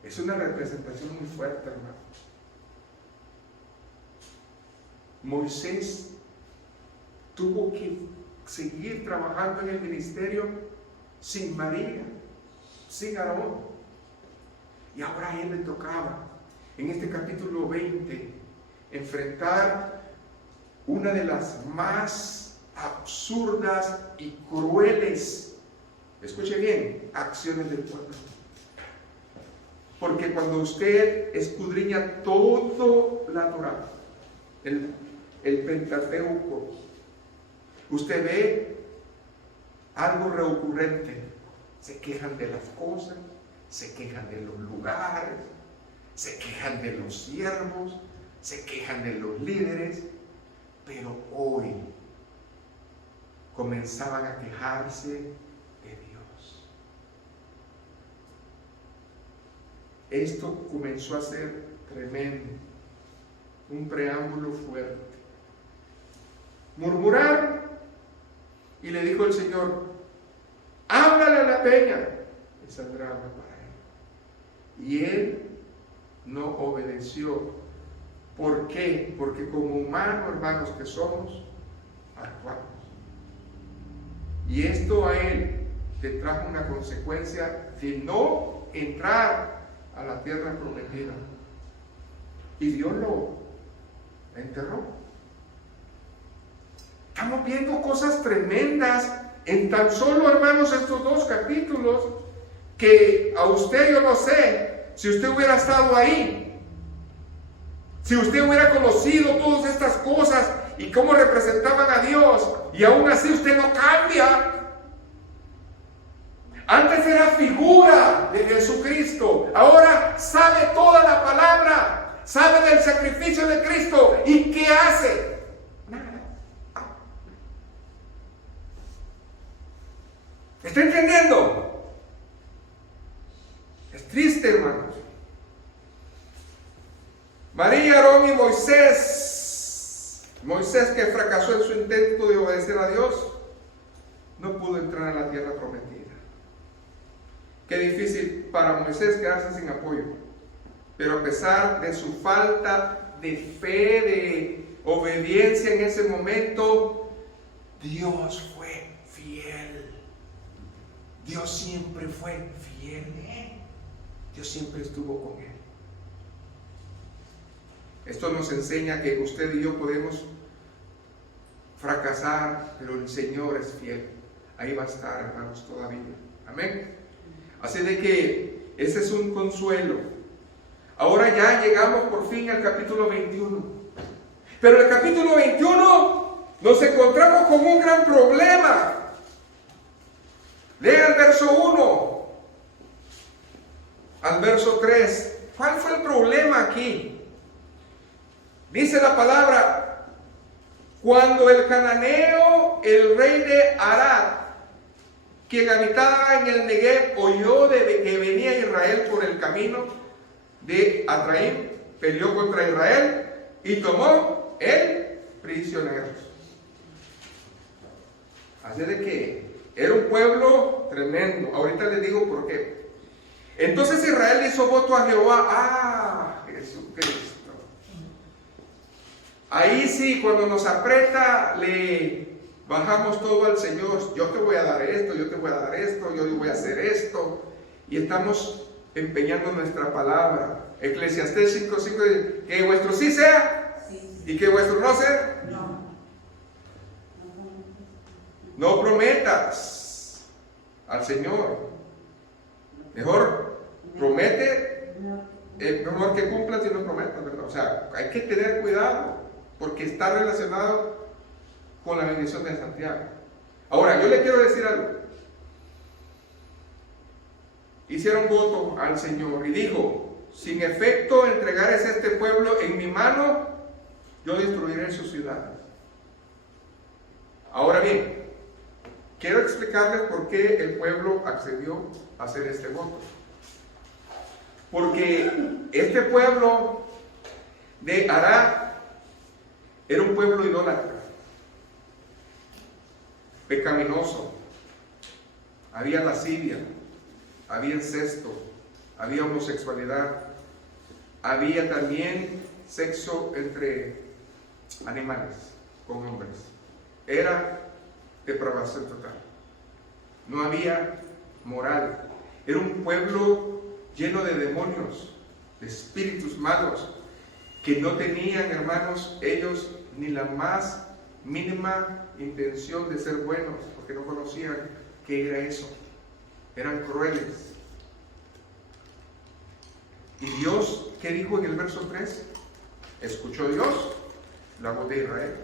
Es una representación muy fuerte, hermano. Moisés tuvo que seguir trabajando en el ministerio sin María, sin Aarón. Y ahora a él le tocaba, en este capítulo 20, enfrentar una de las más absurdas y crueles, escuche bien, acciones del pueblo. Porque cuando usted escudriña todo la Torá, el Pentateuco, usted ve algo recurrente. Se quejan de las cosas, se quejan de los lugares, se quejan de los siervos, se quejan de los líderes, pero hoy comenzaban a quejarse de Dios. Esto comenzó a ser tremendo, un preámbulo fuerte. Murmuraron y le dijo el Señor: háblale a la peña. y saldrá agua para él. Y él no obedeció. ¿Por qué? Porque como humanos, hermanos, que somos, actuamos. Y esto a él le trajo una consecuencia de no entrar a la tierra prometida. Y Dios lo enterró. Estamos viendo cosas tremendas en tan solo, hermanos, estos 2 capítulos, que a usted, yo no sé, si usted hubiera estado ahí, si usted hubiera conocido todas estas cosas y cómo representaban a Dios, y aún así usted no cambia. Antes era figura de Jesucristo, ahora sabe toda la palabra, sabe del sacrificio de Cristo. ¿Y qué hace? Nada. ¿Está entendiendo? Es triste, hermanos. María, Aarón y Moisés que fracasó en su intento de obedecer a Dios, no pudo entrar a la tierra prometida. Qué difícil para Moisés quedarse sin apoyo. Pero a pesar de su falta de fe, de obediencia en ese momento, Dios fue fiel. Dios siempre fue fiel. Dios siempre estuvo con él. Esto nos enseña que usted y yo podemos fracasar, pero el Señor es fiel. Ahí va a estar, hermanos, todavía. Amén. Así de que ese es un consuelo. Ahora ya llegamos por fin al capítulo 21. Pero en el capítulo 21 nos encontramos con un gran problema. Lea el verso 1 al verso 3. ¿Cuál fue el problema aquí? Dice la palabra: cuando el cananeo, el rey de Arad, quien habitaba en el Negev, oyó de que venía Israel por el camino de Atraim, peleó contra Israel y tomó él prisioneros. Así de que era un pueblo tremendo. Ahorita les digo por qué. Entonces Israel hizo voto a Jehová. ¡Ah, Jesucristo! Ahí sí, cuando nos aprieta, le bajamos todo al Señor. Yo te voy a dar esto, yo te voy a dar esto, yo voy a hacer esto. Y estamos empeñando nuestra palabra. Eclesiastés 5:5 que vuestro sí sea, sí, y que vuestro no sea. No prometas al Señor. Mejor promete, mejor que cumplas y no prometas, ¿verdad? O sea, hay que tener cuidado, porque está relacionado con la bendición de Santiago. Ahora, yo le quiero decir algo. Hicieron voto al Señor y dijo: sin efecto entregares este pueblo en mi mano, yo destruiré sus ciudades. Ahora bien, quiero explicarles por qué el pueblo accedió a hacer este voto. Porque este pueblo de Arad era un pueblo idólatra, pecaminoso. Había lascivia, había incesto, había homosexualidad, había también sexo entre animales con hombres. Era depravación total. No había moral. Era un pueblo lleno de demonios, de espíritus malos, que no tenían, hermanos, ellos ni la más mínima intención de ser buenos, porque no conocían qué era eso. Eran crueles. ¿Y Dios qué dijo en el verso 3? Escuchó Dios la voz de Israel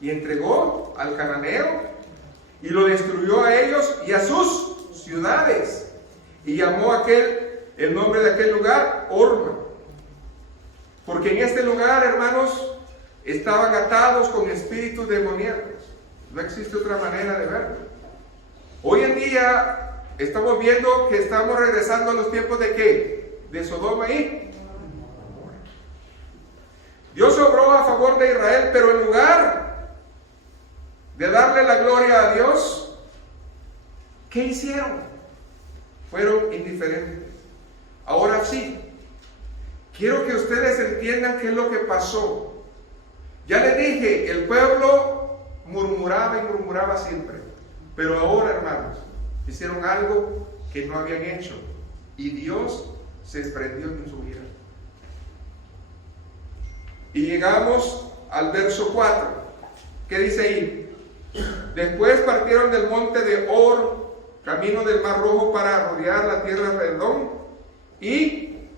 y entregó al cananeo y lo destruyó a ellos y a sus ciudades, y llamó el nombre de aquel lugar Horma, porque en este lugar, hermanos, estaban atados con espíritus demoníacos. No existe otra manera de verlo. Hoy en día estamos viendo que estamos regresando a los tiempos de ¿qué? De Sodoma y Gomorra. Dios obró a favor de Israel, pero en lugar de darle la gloria a Dios, ¿qué hicieron? fueron indiferentes. Ahora sí, quiero que ustedes entiendan qué es lo que pasó. Ya les dije, el pueblo murmuraba y murmuraba siempre. Pero ahora, hermanos, hicieron algo que no habían hecho. Y Dios se desprendió en su vida. Y llegamos al verso 4. ¿Qué dice ahí? Después partieron del monte de Hor, camino del Mar Rojo, para rodear la tierra de Edom. ¿Y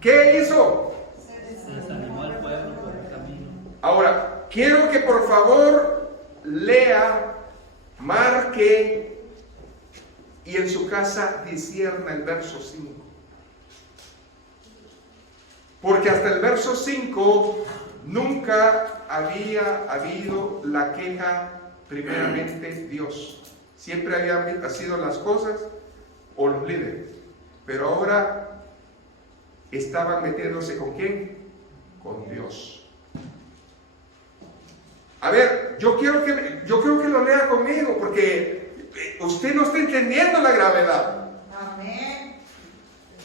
qué hizo? Se desanimó el pueblo por el camino. Ahora, quiero que por favor lea, marque y en su casa discierna el verso 5. Porque hasta el verso 5 nunca había habido la queja primeramente Dios. Siempre habían sido las cosas o los líderes. Pero ahora estaban metiéndose ¿con quién? Con Dios. A ver, yo quiero que lo lea conmigo, porque usted no está entendiendo la gravedad. Amén.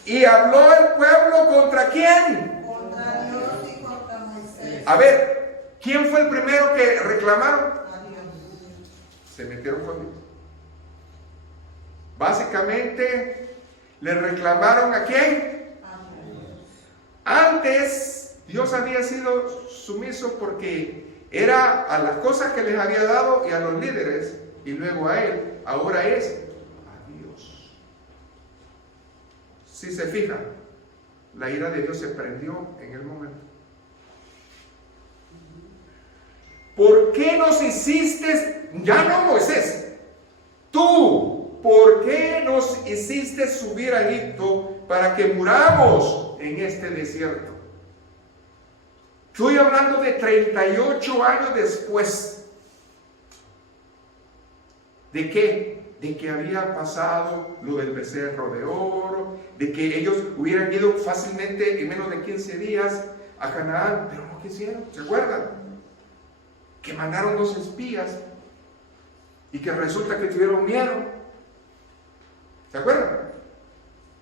Y habló el pueblo ¿contra quién? Contra Dios y contra Moisés. A ver, ¿quién fue el primero que reclamaron? A Dios. Se metieron con Dios. Básicamente, le reclamaron ¿a quién? A Dios. Antes, Dios había sido sumiso porque era a las cosas que les había dado y a los líderes, y luego a él. Ahora es a Dios. Si se fijan, la ira de Dios se prendió en el momento. ¿Por qué nos hiciste, ya no Moisés, tú, por qué nos hiciste subir a Egipto para que muramos en este desierto? Estoy hablando de 38 años después. ¿De qué? De que había pasado lo del becerro de oro, de que ellos hubieran ido fácilmente en menos de 15 días a Canaán, pero no quisieron, ¿se acuerdan? Que mandaron 2 espías y que resulta que tuvieron miedo. ¿Se acuerdan?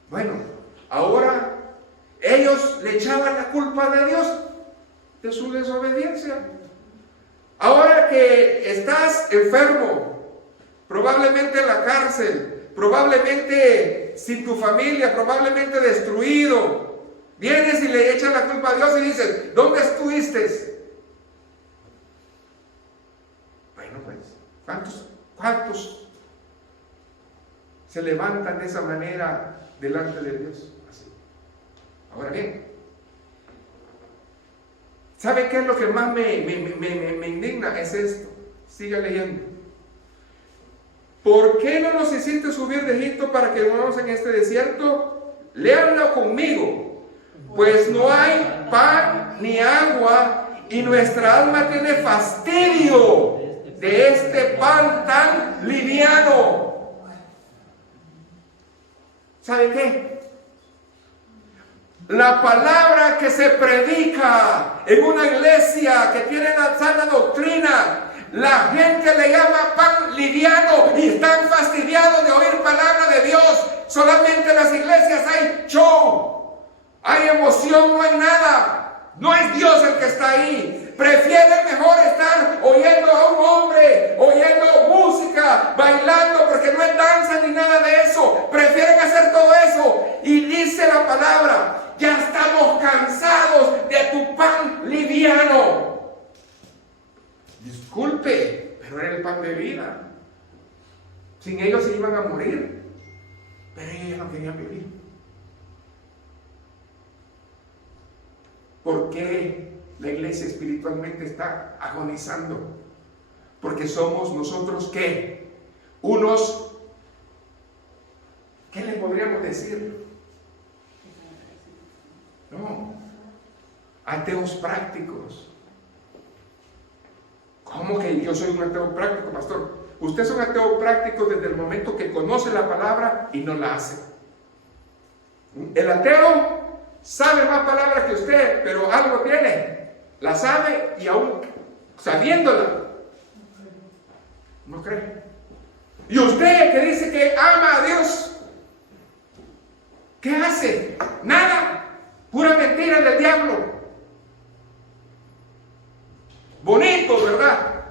Bueno, ahora ellos le echaban la culpa de Dios de su desobediencia. Ahora que estás enfermo, probablemente en la cárcel, probablemente sin tu familia, probablemente destruido, vienes y le echas la culpa a Dios y dices, ¿dónde estuviste? Bueno, pues, ¿cuántos se levantan de esa manera delante de Dios? Así. Ahora bien, ¿sabe qué es lo que más me indigna? Es esto. Siga leyendo. ¿Por qué no nos hiciste subir de Egipto para que vivamos en este desierto? Léanlo conmigo. Pues no hay pan ni agua y nuestra alma tiene fastidio de este pan tan liviano. ¿Sabe qué? La palabra que se predica en una iglesia que tiene la sana doctrina, la gente le llama pan liviano y están fastidiados de oír palabra de Dios. Solamente en las iglesias hay show, hay emoción, no hay nada. No es Dios el que está ahí. Prefieren mejor estar oyendo a un hombre, oyendo música, bailando, porque no es danza ni nada de eso. Prefieren hacer todo eso. Y dice la palabra, ya estamos cansados de tu pan liviano. Disculpe, pero era el pan de vida. Sin ellos se iban a morir, pero ellos no querían vivir. ¿Por qué la iglesia espiritualmente está agonizando? Porque somos nosotros ¿qué? Unos, ¿qué le podríamos decir? No, ateos prácticos. ¿Cómo que yo soy un ateo práctico, pastor? Usted es un ateo práctico desde el momento que conoce la palabra y no la hace. El ateo sabe más palabras que usted, pero algo tiene. La sabe y aún sabiéndola, no cree. Y usted que dice que ama a Dios, ¿Qué hace? Nada. Pura mentira del diablo. Bonito, ¿verdad?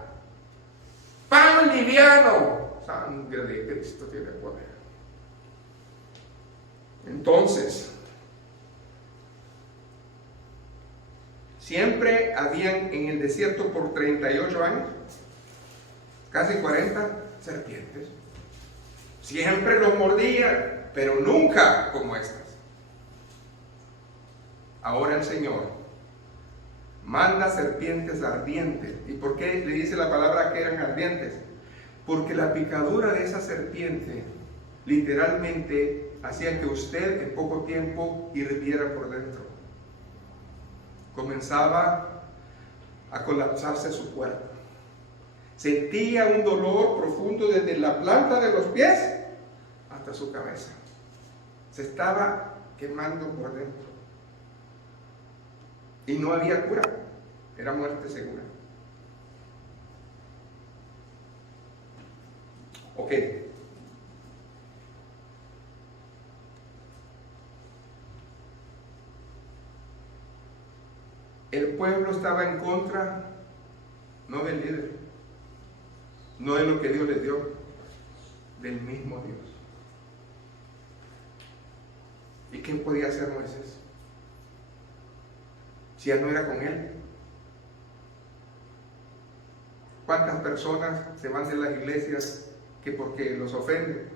Pan liviano. Sangre de Cristo tiene poder. Entonces, siempre habían en el desierto por 38 años, casi 40 serpientes. Siempre los mordían, pero nunca como estas. Ahora el Señor manda serpientes ardientes. ¿Y por qué le dice la palabra que eran ardientes? Porque la picadura de esa serpiente literalmente hacía que usted en poco tiempo hirviera por dentro. Comenzaba a colapsarse su cuerpo. Sentía un dolor profundo desde la planta de los pies hasta su cabeza. Se estaba quemando por dentro. Y no había cura. Era muerte segura. Ok. El pueblo estaba en contra, no del líder, no de lo que Dios les dio, del mismo Dios. ¿Y qué podía hacer Moisés? Si ya no era con él. ¿Cuántas personas se van de las iglesias que porque los ofenden?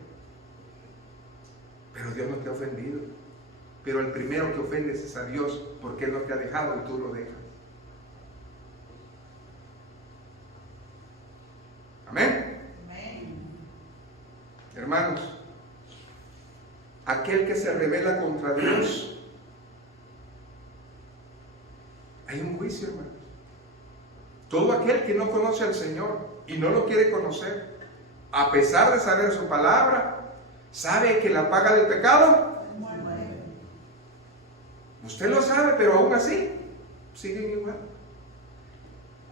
Pero Dios no te ha ofendido. Pero el primero que ofendes es a Dios, porque Él no te ha dejado y tú lo dejas. Amén. Amén. Hermanos, aquel que se rebela contra Dios, hay un juicio, hermanos. Todo aquel que no conoce al Señor y no lo quiere conocer, a pesar de saber su palabra, sabe que la paga del pecado. Usted lo sabe, pero aún así siguen igual.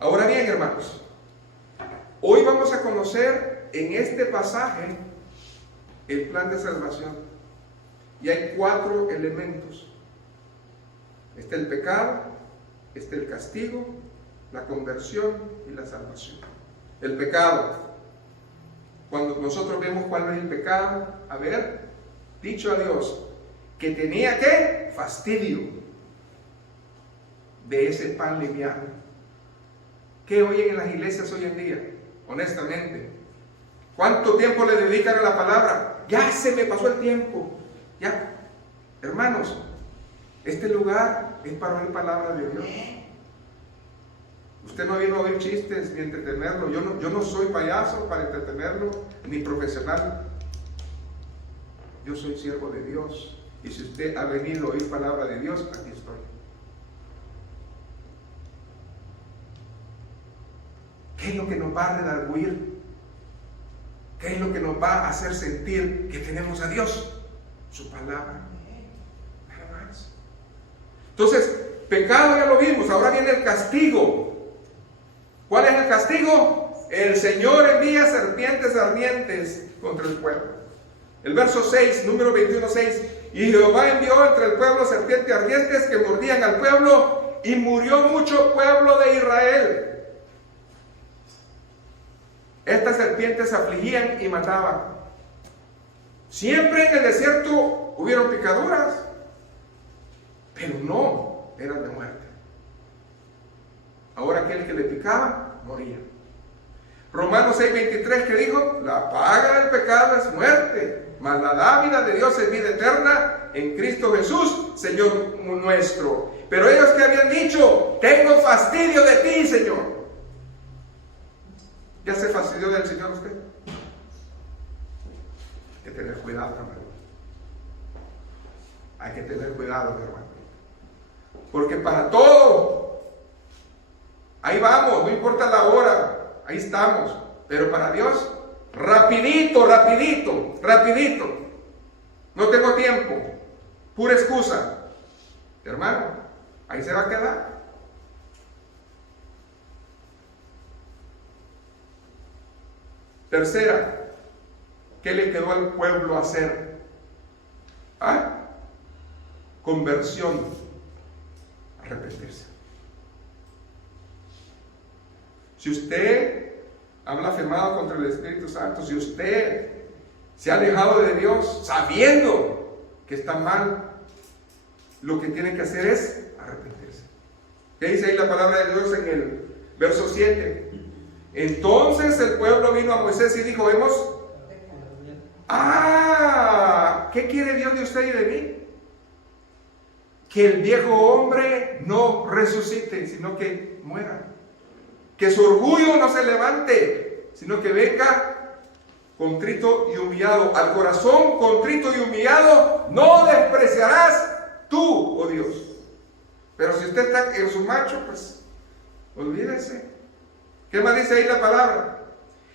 Ahora bien, hermanos, hoy vamos a conocer en este pasaje el plan de salvación. Y hay 4 elementos. Está el pecado, está el castigo, la conversión y la salvación. El pecado. Cuando nosotros vemos cuál es el pecado, haber dicho a Dios que tenía que fastidio de ese pan liviano. ¿Qué oyen en las iglesias hoy en día? Honestamente, ¿cuánto tiempo le dedican a la palabra? Ya se me pasó el tiempo. Ya, hermanos, este lugar es para oír palabra de Dios. Usted no vino a oír chistes ni entretenerlo. Yo no soy payaso para entretenerlo, ni profesional. Yo soy siervo de Dios. Y si usted ha venido a oír palabra de Dios, aquí estoy. ¿Qué es lo que nos va a redarguir? ¿Qué es lo que nos va a hacer sentir que tenemos a Dios? Su palabra. Nada más. Entonces, pecado ya lo vimos, ahora viene el castigo. ¿Cuál es el castigo? El Señor envía serpientes ardientes contra el pueblo. El verso 6, número 21, 6. Y Jehová envió entre el pueblo serpientes ardientes que mordían al pueblo, y murió mucho pueblo de Israel. Estas serpientes afligían y mataban. Siempre en el desierto hubieron picaduras, pero no eran de muerte. Ahora aquel que le picaba, moría. Romanos 6:23, que dijo: la paga del pecado es muerte, mas la dávida de Dios es vida eterna en Cristo Jesús, Señor nuestro. Pero ellos que habían dicho: tengo fastidio de ti, Señor. ¿Ya se fastidió del Señor usted? Hay que tener cuidado, hermano. Hay que tener cuidado, hermano. Porque para todo, ahí vamos, no importa la hora, ahí estamos. Pero para Dios, rapidito, rapidito, rapidito. No tengo tiempo. Pura excusa. Hermano, ahí se va a quedar. Tercera, ¿qué le quedó al pueblo hacer? ¿Ah? conversión, arrepentirse. Si usted ha blasfemado contra el Espíritu Santo, si usted se ha alejado de Dios sabiendo que está mal, lo que tiene que hacer es arrepentirse. ¿Qué dice ahí la palabra de Dios en el verso 7? Entonces el pueblo vino a Moisés y dijo, ¿qué quiere Dios de usted y de mí? Que el viejo hombre no resucite, sino que muera. Que su orgullo no se levante, sino que venga contrito y humillado. Al corazón contrito y humillado no despreciarás tú, oh Dios. Pero si usted está en su macho, pues olvídese. ¿Qué más dice ahí la palabra?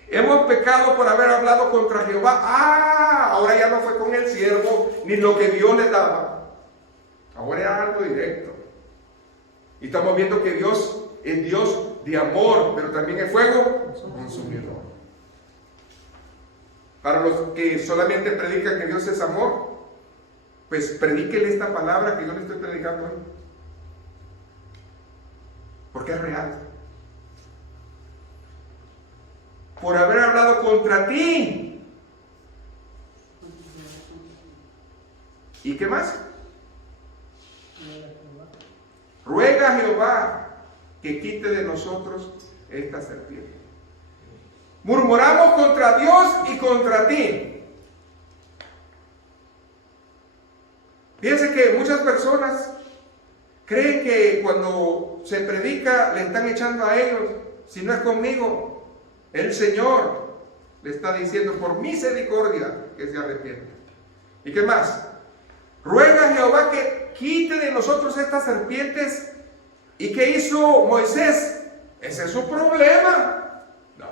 Hemos pecado por haber hablado contra Jehová. Ahora ya no fue con el siervo ni lo que Dios le daba. Ahora era algo directo. Y estamos viendo que Dios es Dios de amor, pero también es fuego consumidor. Para los que solamente predican que Dios es amor, pues predíquenle esta palabra que yo le estoy predicando hoy. Porque es real. Por haber hablado contra ti. ¿Y qué más? Ruega a Jehová que quite de nosotros esta serpiente. Murmuramos contra Dios y contra ti. Fíjense que muchas personas creen que cuando se predica le están echando a ellos. Si no es conmigo, el Señor le está diciendo por misericordia que se arrepiente. ¿Y qué más? Ruega a Jehová que quite de nosotros estas serpientes. ¿Y qué hizo Moisés? Ese es su problema. No.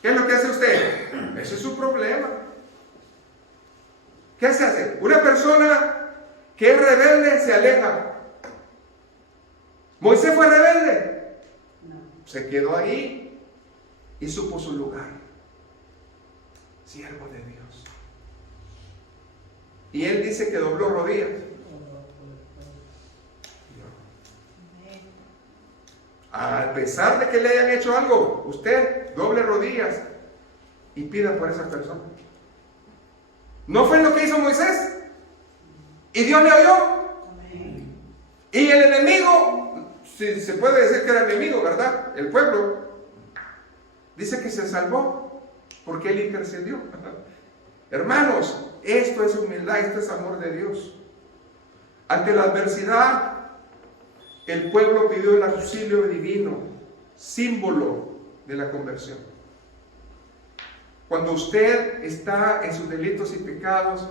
¿Qué es lo que hace usted? Ese es su problema. ¿Qué se hace? Una persona que es rebelde se aleja. ¿Moisés fue rebelde? No. Se quedó ahí y supo su lugar. Siervo de Dios. Y él dice que dobló rodillas. A pesar de que le hayan hecho algo, usted doble rodillas y pida por esa persona. ¿No fue lo que hizo Moisés? ¿Y Dios le oyó? Amén. Y el enemigo, si se puede decir que era enemigo, ¿verdad? El pueblo, dice que se salvó porque él intercedió. Hermanos, esto es humildad, esto es amor de Dios. Ante la adversidad, el pueblo pidió el auxilio divino, símbolo de la conversión. Cuando usted está en sus delitos y pecados,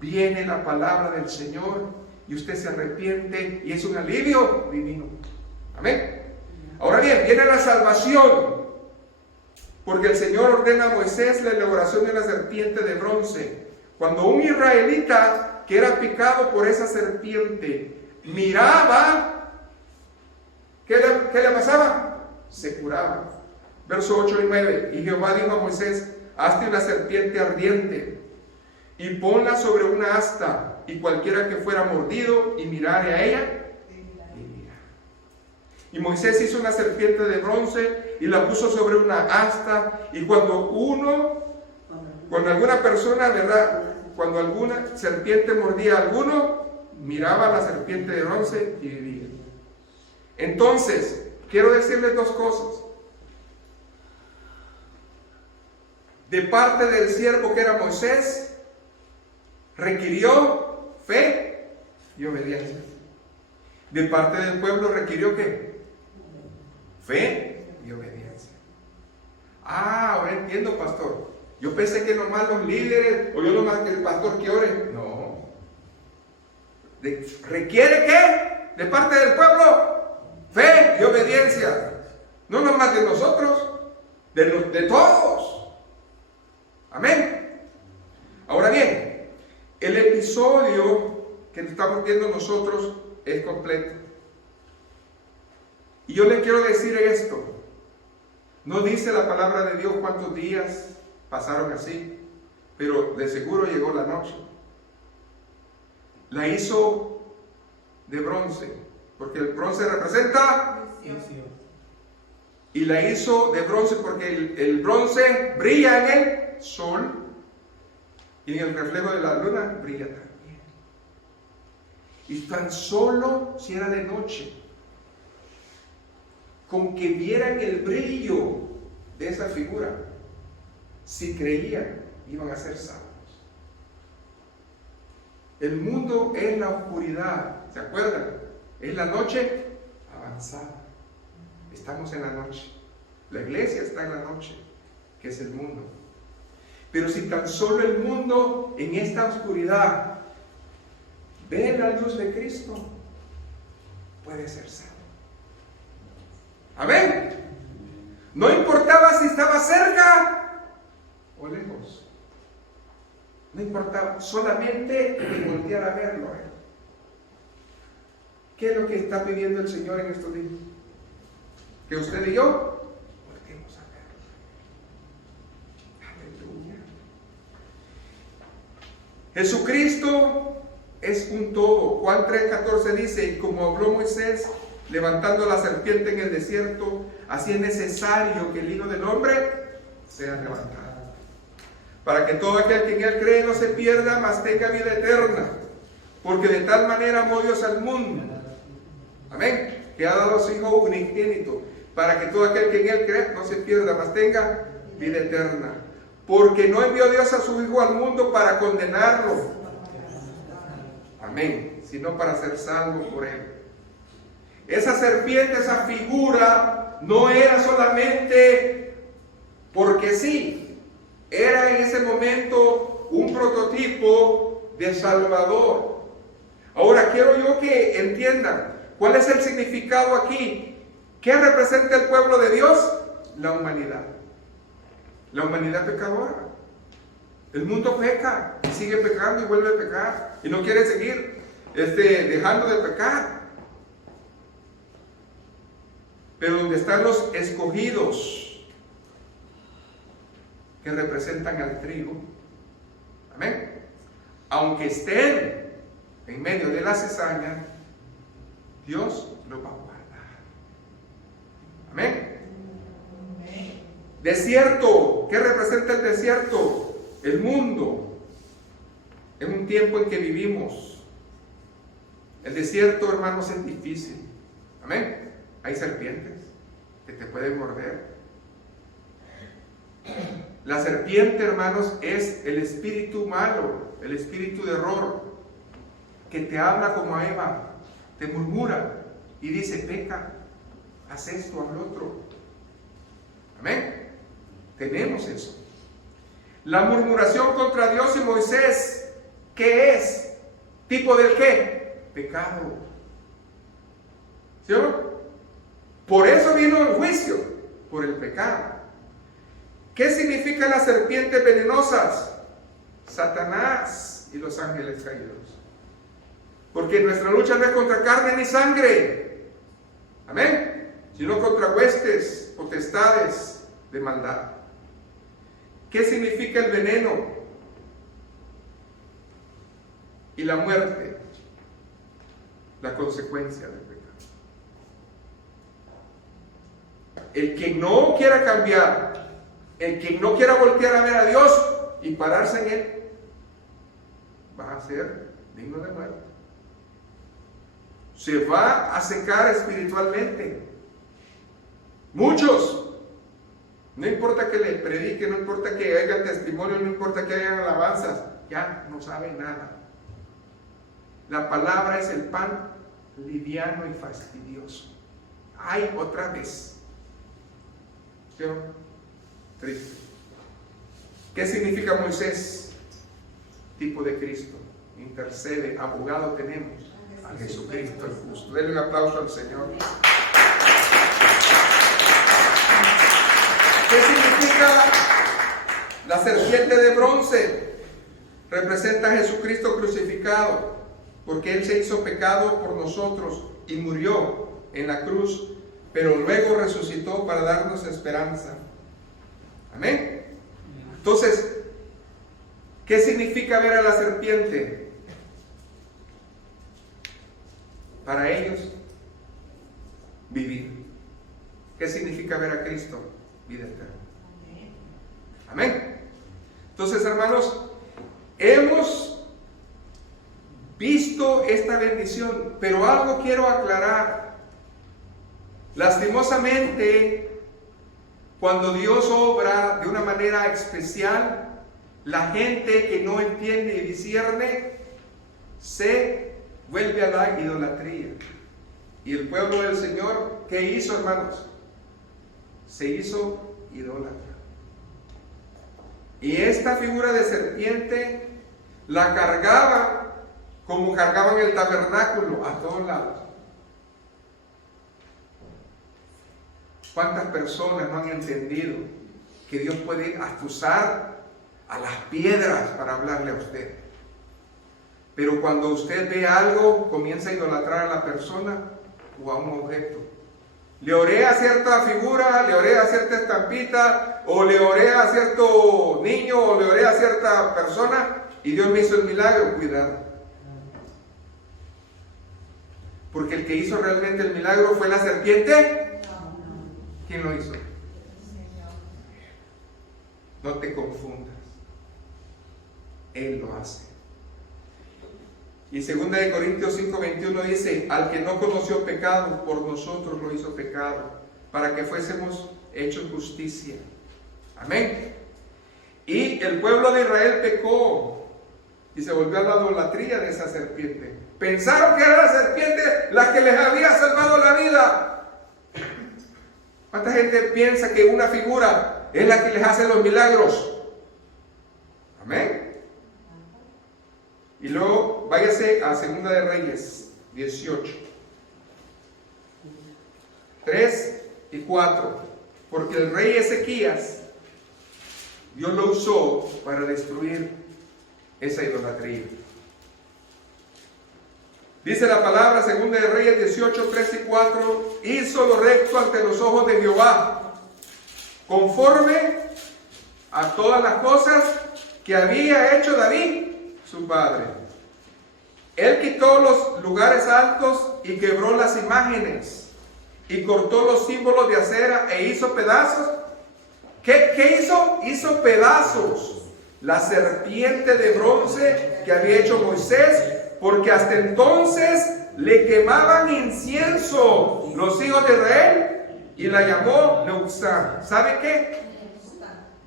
viene la palabra del Señor y usted se arrepiente y es un alivio divino. Amén. Ahora bien, viene la salvación, porque el Señor ordena a Moisés la elaboración de una serpiente de bronce. Cuando un israelita que era picado por esa serpiente miraba, ¿qué le pasaba? Se curaba. Verso 8 y 9. Y Jehová dijo a Moisés: hazte una serpiente ardiente y ponla sobre una asta, y cualquiera que fuera mordido y mirare a ella, vivirá. Y Moisés hizo una serpiente de bronce y la puso sobre una asta, y cuando alguna persona, ¿verdad? Cuando alguna serpiente mordía a alguno, miraba a la serpiente de bronce y vivía. Entonces, quiero decirles dos cosas. De parte del siervo que era Moisés, requirió fe y obediencia. De parte del pueblo requirió ¿qué? Fe y obediencia. Ahora entiendo, pastor. Yo pensé que nomás los líderes, o yo nomás que el pastor que ore. No. ¿Requiere qué? De parte del pueblo, fe y obediencia. No nomás de nosotros, de todos. Amén. Ahora bien, el episodio que estamos viendo nosotros es completo. Y yo le quiero decir esto. No dice la palabra de Dios cuántos días pasaron así, pero de seguro llegó la noche. La hizo de bronce, porque el bronce representa, y la hizo de bronce porque el bronce brilla en el sol y en el reflejo de la luna brilla también. Y tan solo si era de noche, con que vieran el brillo de esa figura, si creían, iban a ser salvos. El mundo es la oscuridad, ¿se acuerdan? Es la noche avanzada. Estamos en la noche. La iglesia está en la noche, que es el mundo. Pero si tan solo el mundo en esta oscuridad ve la luz de Cristo, puede ser salvo. Amén. No importaba si estaba cerca o lejos. No importaba, solamente que volteara a verlo. ¿Qué es lo que está pidiendo el Señor en estos días? Que usted y yo volteemos a verlo. Aleluya. Jesucristo es un todo. Juan 3:14 dice: y como habló Moisés levantando la serpiente en el desierto, así es necesario que el Hijo del Hombre sea levantado, para que todo aquel que en él cree no se pierda, mas tenga vida eterna. Porque de tal manera amó Dios al mundo, amén, que ha dado a su Hijo unigénito, para que todo aquel que en él cree no se pierda, mas tenga vida eterna. Porque no envió Dios a su Hijo al mundo para condenarlo, amén, sino para ser salvo por él. Esa serpiente, esa figura, no era solamente porque sí, era en ese momento un prototipo de Salvador. Ahora quiero yo que entiendan cuál es el significado aquí. ¿Qué representa el pueblo de Dios? La humanidad. La humanidad pecadora. El mundo peca y sigue pecando y vuelve a pecar y no quiere seguir dejando de pecar. Pero donde están los escogidos, que representan al trigo, amén, aunque estén en medio de la cizaña, Dios los va a guardar, amén. Desierto, ¿qué representa el desierto? El mundo, en un tiempo en que vivimos. El desierto, hermanos, es difícil, amén. Hay serpientes que te pueden morder. La serpiente, hermanos, es el espíritu malo, el espíritu de error, que te habla como a Eva, te murmura y dice: peca, haz esto, haz lo otro. Amén. Tenemos eso. La murmuración contra Dios y Moisés, ¿qué es? ¿Tipo del qué? Pecado. ¿Sí o no? Por eso vino el juicio, por el pecado. ¿Qué significan las serpientes venenosas? Satanás y los ángeles caídos. Porque nuestra lucha no es contra carne ni sangre, amén, sino contra huestes, potestades de maldad. ¿Qué significa el veneno? Y la muerte, la consecuencia del pecado. El que no quiera cambiar, el que no quiera voltear a ver a Dios y pararse en él, va a ser digno de muerte. Se va a secar espiritualmente. Muchos, no importa que le predique, no importa que haya testimonio, no importa que haya alabanzas, ya no saben nada. La palabra es el pan liviano y fastidioso. Ay, otra vez. ¿Sí o no? Triste. ¿Qué significa Moisés? Tipo de Cristo. Intercede, abogado tenemos a Jesucristo el justo. Denle un aplauso al Señor. ¿Qué significa la serpiente de bronce? Representa a Jesucristo crucificado, porque Él se hizo pecado por nosotros y murió en la cruz, pero luego resucitó para darnos esperanza. Amén. Entonces, ¿qué significa ver a la serpiente? para ellos vivir. ¿Qué significa ver a Cristo? Vida eterna. Amén. Entonces, hermanos, hemos visto esta bendición, pero algo quiero aclarar. Lastimosamente, cuando Dios obra de una manera especial, la gente que no entiende y discierne se vuelve a la idolatría. Y el pueblo del Señor, ¿qué hizo, hermanos? Se hizo idólatra. Y esta figura de serpiente la cargaba como cargaban el tabernáculo a todos lados. ¿Cuántas personas no han entendido que Dios puede hasta usar a las piedras para hablarle a usted? Pero cuando usted ve algo, comienza a idolatrar a la persona o a un objeto. Le oré a cierta figura, le oré a cierta estampita, o le oré a cierto niño, o le oré a cierta persona, y Dios me hizo el milagro. Cuidado. Porque el que hizo realmente el milagro fue la serpiente. ¿Quién lo hizo? No te confundas. Él lo hace. Y 2 Corintios 5:21 dice: al que no conoció pecado, por nosotros lo hizo pecado, para que fuésemos hechos justicia. Amén. Y el pueblo de Israel pecó y se volvió a la idolatría de esa serpiente. Pensaron que era la serpiente la que les había salvado la vida. ¿Cuánta gente piensa que una figura es la que les hace los milagros? Amén. Y luego váyase a 2 de Reyes 18, 3 y 4. Porque el rey Ezequías, Dios lo usó para destruir esa idolatría. Dice la palabra, 2 de Reyes 18, 3 y 4. Hizo lo recto ante los ojos de Jehová, conforme a todas las cosas que había hecho David su padre. Él quitó los lugares altos y quebró las imágenes y cortó los símbolos de acera e hizo pedazos. ¿Qué hizo? Hizo pedazos la serpiente de bronce que había hecho Moisés, porque hasta entonces le quemaban incienso los hijos de Israel y la llamó Nehushtan. ¿Sabe qué?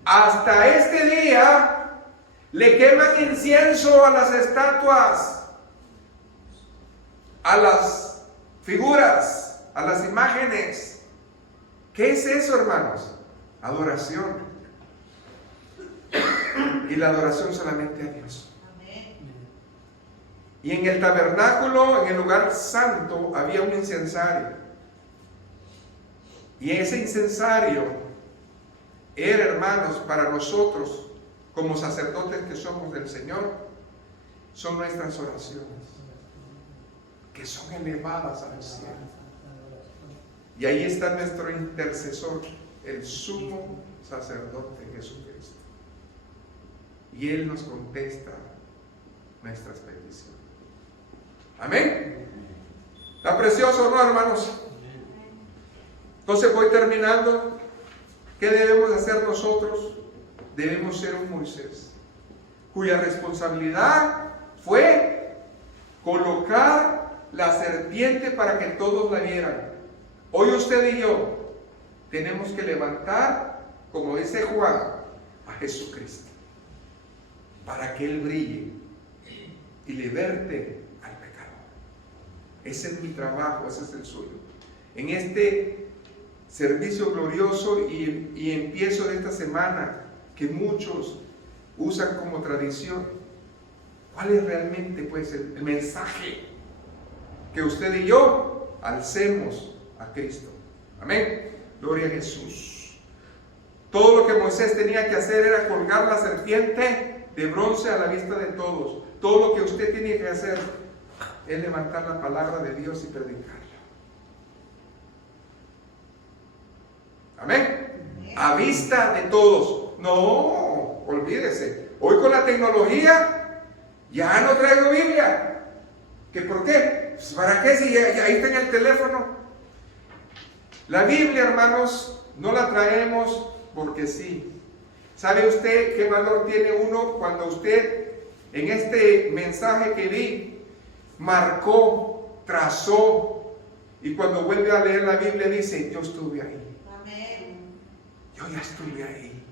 Hasta este día le queman incienso a las estatuas, a las figuras, a las imágenes. ¿Qué es eso, hermanos? Adoración. Y la adoración solamente a Dios. Y en el tabernáculo, en el lugar santo, había un incensario. Y ese incensario era, hermanos, para nosotros, como sacerdotes que somos del Señor, son nuestras oraciones, que son elevadas al cielo. Y ahí está nuestro intercesor, el sumo sacerdote Jesucristo. Y Él nos contesta nuestras peticiones. Amén. ¿Está precioso, no, hermanos? Entonces voy terminando. ¿Qué debemos hacer nosotros? Debemos ser un Moisés, cuya responsabilidad fue colocar la serpiente para que todos la vieran. Hoy usted y yo tenemos que levantar, como dice Juan, a Jesucristo, para que Él brille y liberte al pecador. Ese es mi trabajo, ese es el suyo. En este servicio glorioso y empiezo de esta semana, que muchos usan como tradición, ¿cuál es realmente, pues, el mensaje? Que usted y yo alcemos a Cristo. Amén. Gloria a Jesús. Todo lo que Moisés tenía que hacer era colgar la serpiente de bronce a la vista de todos. Todo lo que usted tiene que hacer es levantar la palabra de Dios y predicarla. Amén. A vista de todos. No, olvídese. Hoy con la tecnología ya no traigo Biblia. ¿Que por qué? Pues, ¿para qué si ahí está en el teléfono? La Biblia, hermanos, no la traemos porque sí. ¿Sabe usted qué valor tiene uno cuando usted en este mensaje que di marcó, trazó, y cuando vuelve a leer la Biblia dice, yo estuve ahí? Amén. Yo ya estuve ahí.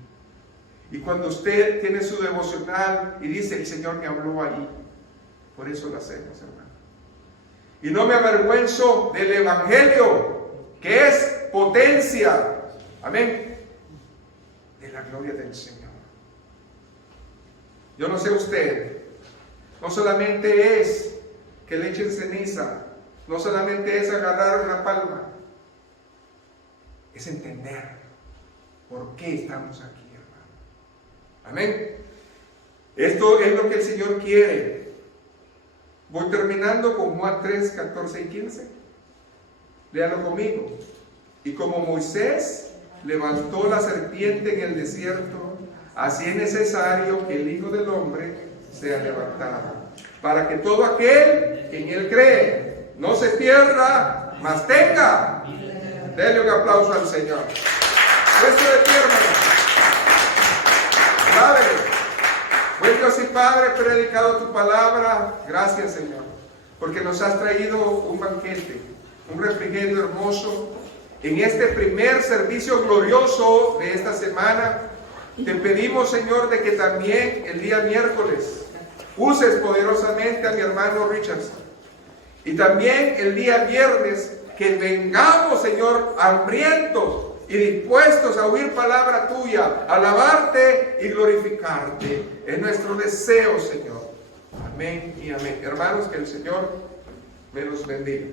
Y cuando usted tiene su devocional y dice, el Señor me habló ahí, por eso lo hacemos, hermano. Y no me avergüenzo del Evangelio, que es potencia, amén, de la gloria del Señor. Yo no sé usted, no solamente es que le echen ceniza, no solamente es agarrar una palma, es entender por qué estamos aquí, hermano. Amén. Esto es lo que el Señor quiere. Voy terminando con Juan 3, 14 y 15. Léalo conmigo. Y como Moisés levantó la serpiente en el desierto, así es necesario que el Hijo del Hombre sea levantado, para que todo aquel que en él cree no se pierda, mas tenga. Denle un aplauso al Señor. Puesto de pie, hermano. Padre, buen Dios y Padre, predicado tu palabra. Gracias, Señor, porque nos has traído un banquete, un refrigerio hermoso. En este primer servicio glorioso de esta semana, te pedimos, Señor, de que también el día miércoles uses poderosamente a mi hermano Richardson. Y también el día viernes, que vengamos, Señor, hambrientos y dispuestos a oír palabra tuya, alabarte y glorificarte. Es nuestro deseo, Señor. Amén y amén. Hermanos, que el Señor me los bendiga.